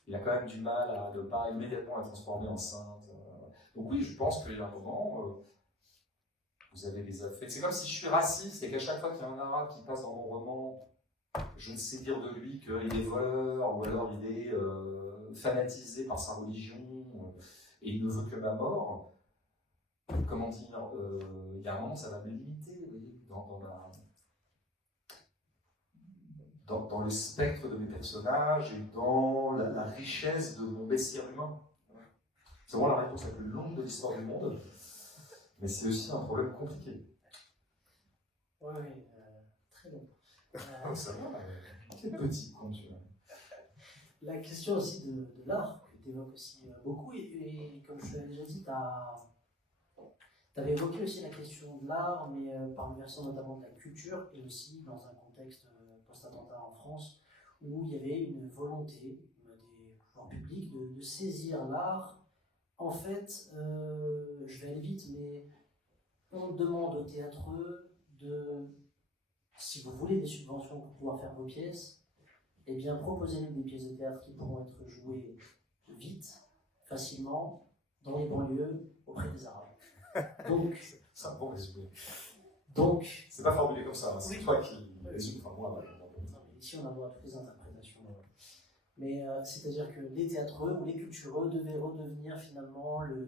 Il a quand même du mal à ne pas immédiatement la transformer enceinte. Donc oui, je pense qu'il y a un moment, vous avez des affects. C'est comme si je suis raciste et qu'à chaque fois qu'il y a un arabe qui passe dans mon roman, je ne sais dire de lui qu'il est voleur, ou alors il est fanatisé par sa religion, et il ne veut que ma mort. Comment dire, il y a un moment, ça va me limiter, vous voyez, dans le spectre de mes personnages et dans la richesse de mon bestiaire humain. C'est vraiment la réponse la plus longue de l'histoire du monde, mais c'est aussi un problème compliqué. Oui, très bon. Ça va, quel petit con tu vois. La question aussi de l'art, que tu évoques aussi beaucoup, et comme je te l'ai déjà dit, tu avais évoqué aussi la question de l'art, mais par le versant notamment de la culture, et aussi dans un contexte post-attentat en France, où il y avait une volonté des pouvoirs publics de saisir l'art. En fait, je vais aller vite, mais on demande au théâtreux de, si vous voulez des subventions pour pouvoir faire vos pièces, eh bien proposez-nous des pièces de théâtre qui pourront être jouées vite, facilement, dans les banlieues, auprès des Arabes. Donc, c'est un bon résumé. Donc, c'est pas formulé comme ça, hein, c'est oui. Toi qui résume, enfin moi. Ici, on a toutes les interprétations. Mais c'est-à-dire que les théâtreux ou les cultureux devaient redevenir finalement le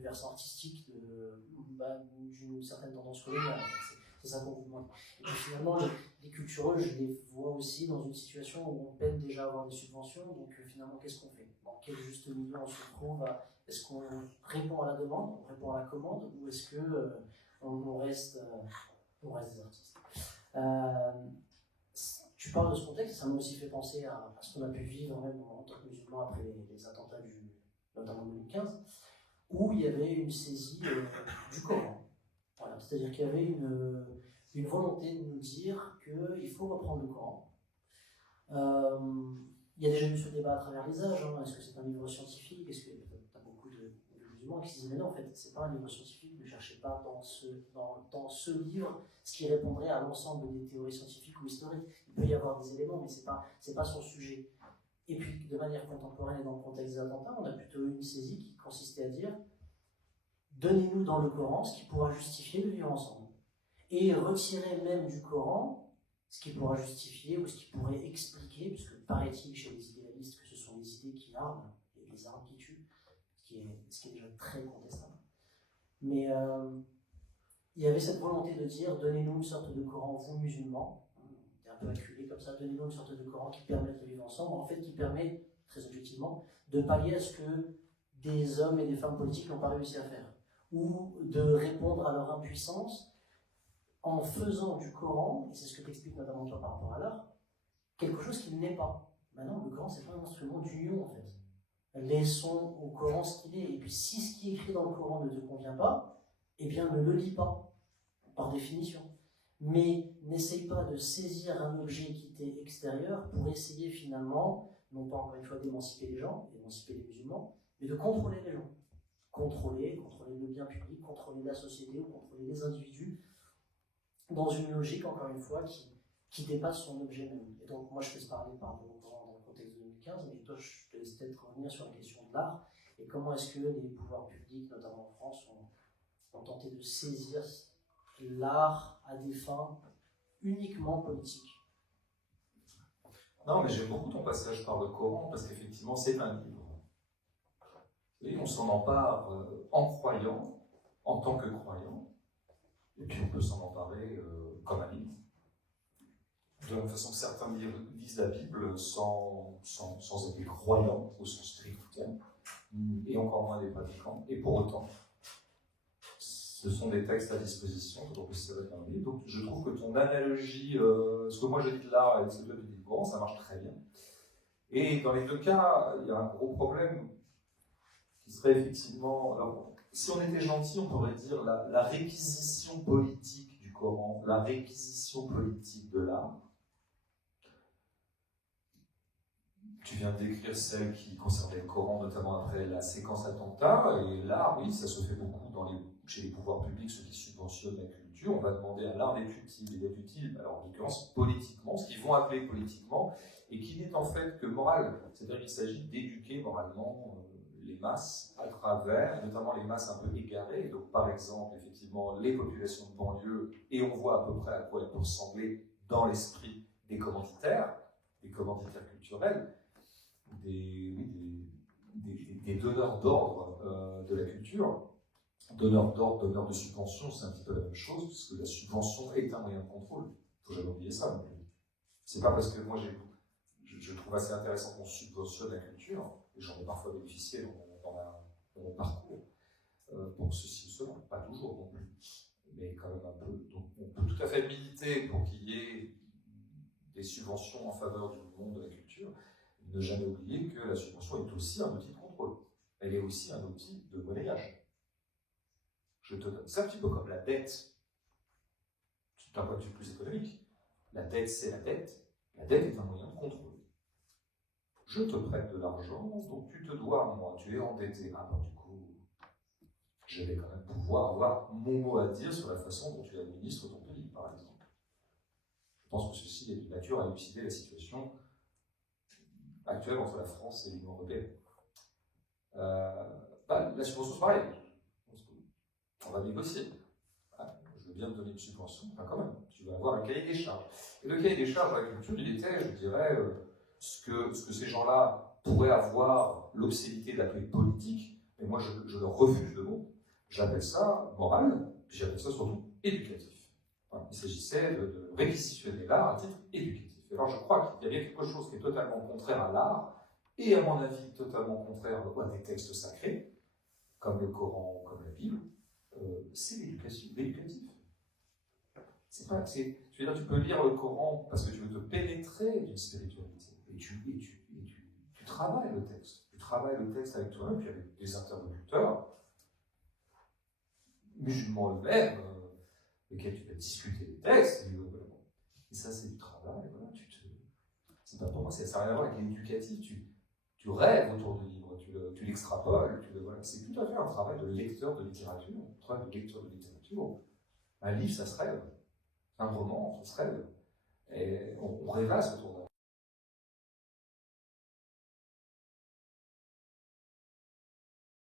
versant artistique d'une certaine tendance coloniale. C'est ça qu'on vous demande. Et puis finalement, les cultureux, je les vois aussi dans une situation où on peine déjà à avoir des subventions. Donc finalement, qu'est-ce qu'on fait? Dans quel juste milieu on se trouve? Est-ce qu'on répond à la demande, on répond à la commande, ou est-ce que on reste des artistes? Tu parles de ce contexte, ça m'a aussi fait penser à ce qu'on a pu vivre même en tant que musulmans après les attentats notamment en 2015, où il y avait une saisie du Coran. Voilà, c'est-à-dire qu'il y avait une volonté de nous dire qu'il faut reprendre le Coran. Il y a déjà eu ce débat à travers les âges, hein. Est-ce que c'est un livre scientifique? Est-ce que tu as beaucoup de musulmans qui disent mais non, en fait, c'est pas un livre scientifique, ne cherchez pas dans ce livre ce qui répondrait à l'ensemble des théories scientifiques ou historiques. Il peut y avoir des éléments, mais c'est pas son sujet. Et puis, de manière contemporaine et dans le contexte des attentats, on a plutôt eu une saisie qui consistait à dire donnez-nous dans le Coran ce qui pourra justifier le vivre ensemble. Et retirez même du Coran ce qui pourra justifier ou ce qui pourrait expliquer, puisque paraît-il chez les idéalistes que ce sont les idées qui arment et les armes qui tuent, ce qui est déjà très contestable. Mais il y avait cette volonté de dire donnez-nous une sorte de Coran, vous musulmans, un peu acculé comme ça, donnez-nous une sorte de Coran qui permet de vivre ensemble, en fait qui permet, très objectivement, de pallier à ce que des hommes et des femmes politiques n'ont pas réussi à faire, ou de répondre à leur impuissance en faisant du Coran, et c'est ce que t'expliques notamment toi par rapport à l'art, quelque chose qui n'est pas. Maintenant, le Coran, c'est pas un instrument d'union, en fait. Laissons au Coran ce qu'il est, et puis si ce qui est écrit dans le Coran ne te convient pas, eh bien ne le lis pas, par définition. Mais n'essaye pas de saisir un objet qui t'est extérieur pour essayer finalement, non pas encore une fois d'émanciper les gens, d'émanciper les musulmans, mais de contrôler les gens. Contrôler le bien public, contrôler la société, ou contrôler les individus, dans une logique, encore une fois, qui dépasse son objet même. Et donc, moi, je te laisse parler dans le contexte de 2015, mais toi, je te laisse peut-être revenir sur la question de l'art, et comment est-ce que les pouvoirs publics, notamment en France, ont tenté de saisir l'art à des fins uniquement politiques. Non, mais j'aime beaucoup ton passage par le Coran, parce qu'effectivement, c'est un livre. Et on s'en empare en croyant, en tant que croyant, et puis on peut s'en emparer comme un livre. De la même façon que certains lisent la Bible sans être des croyants au sens strict du terme, et encore moins des pratiquants, et pour autant, ce sont des textes à disposition, donc c'est vrai dans le livre. Donc je trouve que ton analogie, ce que moi je dis de l'art et ce que toi tu dis de Coran, ça marche très bien. Et dans les deux cas, il y a un gros problème qui serait effectivement, alors, si on était gentil, on pourrait dire la réquisition politique du Coran, la réquisition politique de l'art. Tu viens de décrire celle qui concernait le Coran, notamment après la séquence attentat, et l'art, oui, ça se fait beaucoup chez les pouvoirs publics, ceux qui subventionnent la culture. On va demander à l'art d'être utile, et d'être utile, alors en l'occurrence politiquement, ce qu'ils vont appeler politiquement, et qui n'est en fait que moral. C'est-à-dire qu'il s'agit d'éduquer moralement les masses à travers, notamment les masses un peu égarées, donc par exemple, effectivement, les populations de banlieue, et on voit à peu près à quoi elles peuvent ressembler dans l'esprit des commanditaires culturels, des donneurs d'ordre de la culture. Donneur d'ordre, donneur de subvention, c'est un petit peu la même chose, puisque la subvention est un moyen de contrôle. Il ne faut jamais oublier ça non plus. C'est pas parce que moi je trouve assez intéressant qu'on subventionne la culture, et j'en ai parfois bénéficié dans mon parcours, pour ceci ou cela, pas toujours non plus, mais quand même un peu. Donc on peut tout à fait militer pour qu'il y ait des subventions en faveur du monde de la culture, ne jamais oublier que la subvention est aussi un outil de contrôle. Elle est aussi un outil de monnayage. C'est un petit peu comme la dette, d'un point de vue plus économique. La dette, c'est la dette. La dette est un moyen de contrôle. Je te prête de l'argent, donc tu te dois à moi, tu es endetté. Ah ben du coup, je vais quand même pouvoir avoir mon mot à dire sur la façon dont tu administres ton pays, par exemple. Je pense que ceci est de nature à élucider la actuelle entre la France et l'Union européenne. La subvention, c'est pareil. On va négocier. Je veux bien te donner une subvention, enfin quand même, tu vas avoir un cahier des charges. Et le cahier des charges à la culture, il était, je dirais, ce que ces gens-là pourraient avoir l'obscénité d'appeler politique, mais moi je leur refuse le mot. J'appelle ça moral, puis j'appelle ça surtout éducatif. Voilà. Il s'agissait de réquisitionner l'art à titre éducatif. Alors je crois qu'il y avait quelque chose qui est totalement contraire à l'art, et à mon avis totalement contraire à des textes sacrés, comme le Coran, comme la Bible, c'est l'éducatif. Je veux dire, tu peux lire le Coran parce que tu veux te pénétrer d'une spiritualité, et tu travailles le texte. Tu travailles le texte avec toi-même, puis avec des interlocuteurs, musulmans eux-mêmes, lesquels tu peux discuter des textes, et ça c'est du travail, voilà, c'est pas pour moi, ça n'a rien à voir avec l'éducatif, tu rêves autour du livre, tu l'extrapoles, voilà. C'est tout à fait un travail de lecteur de littérature, Un livre, ça se rêve. Un roman, ça se rêve. Et on rêvasse autour d'un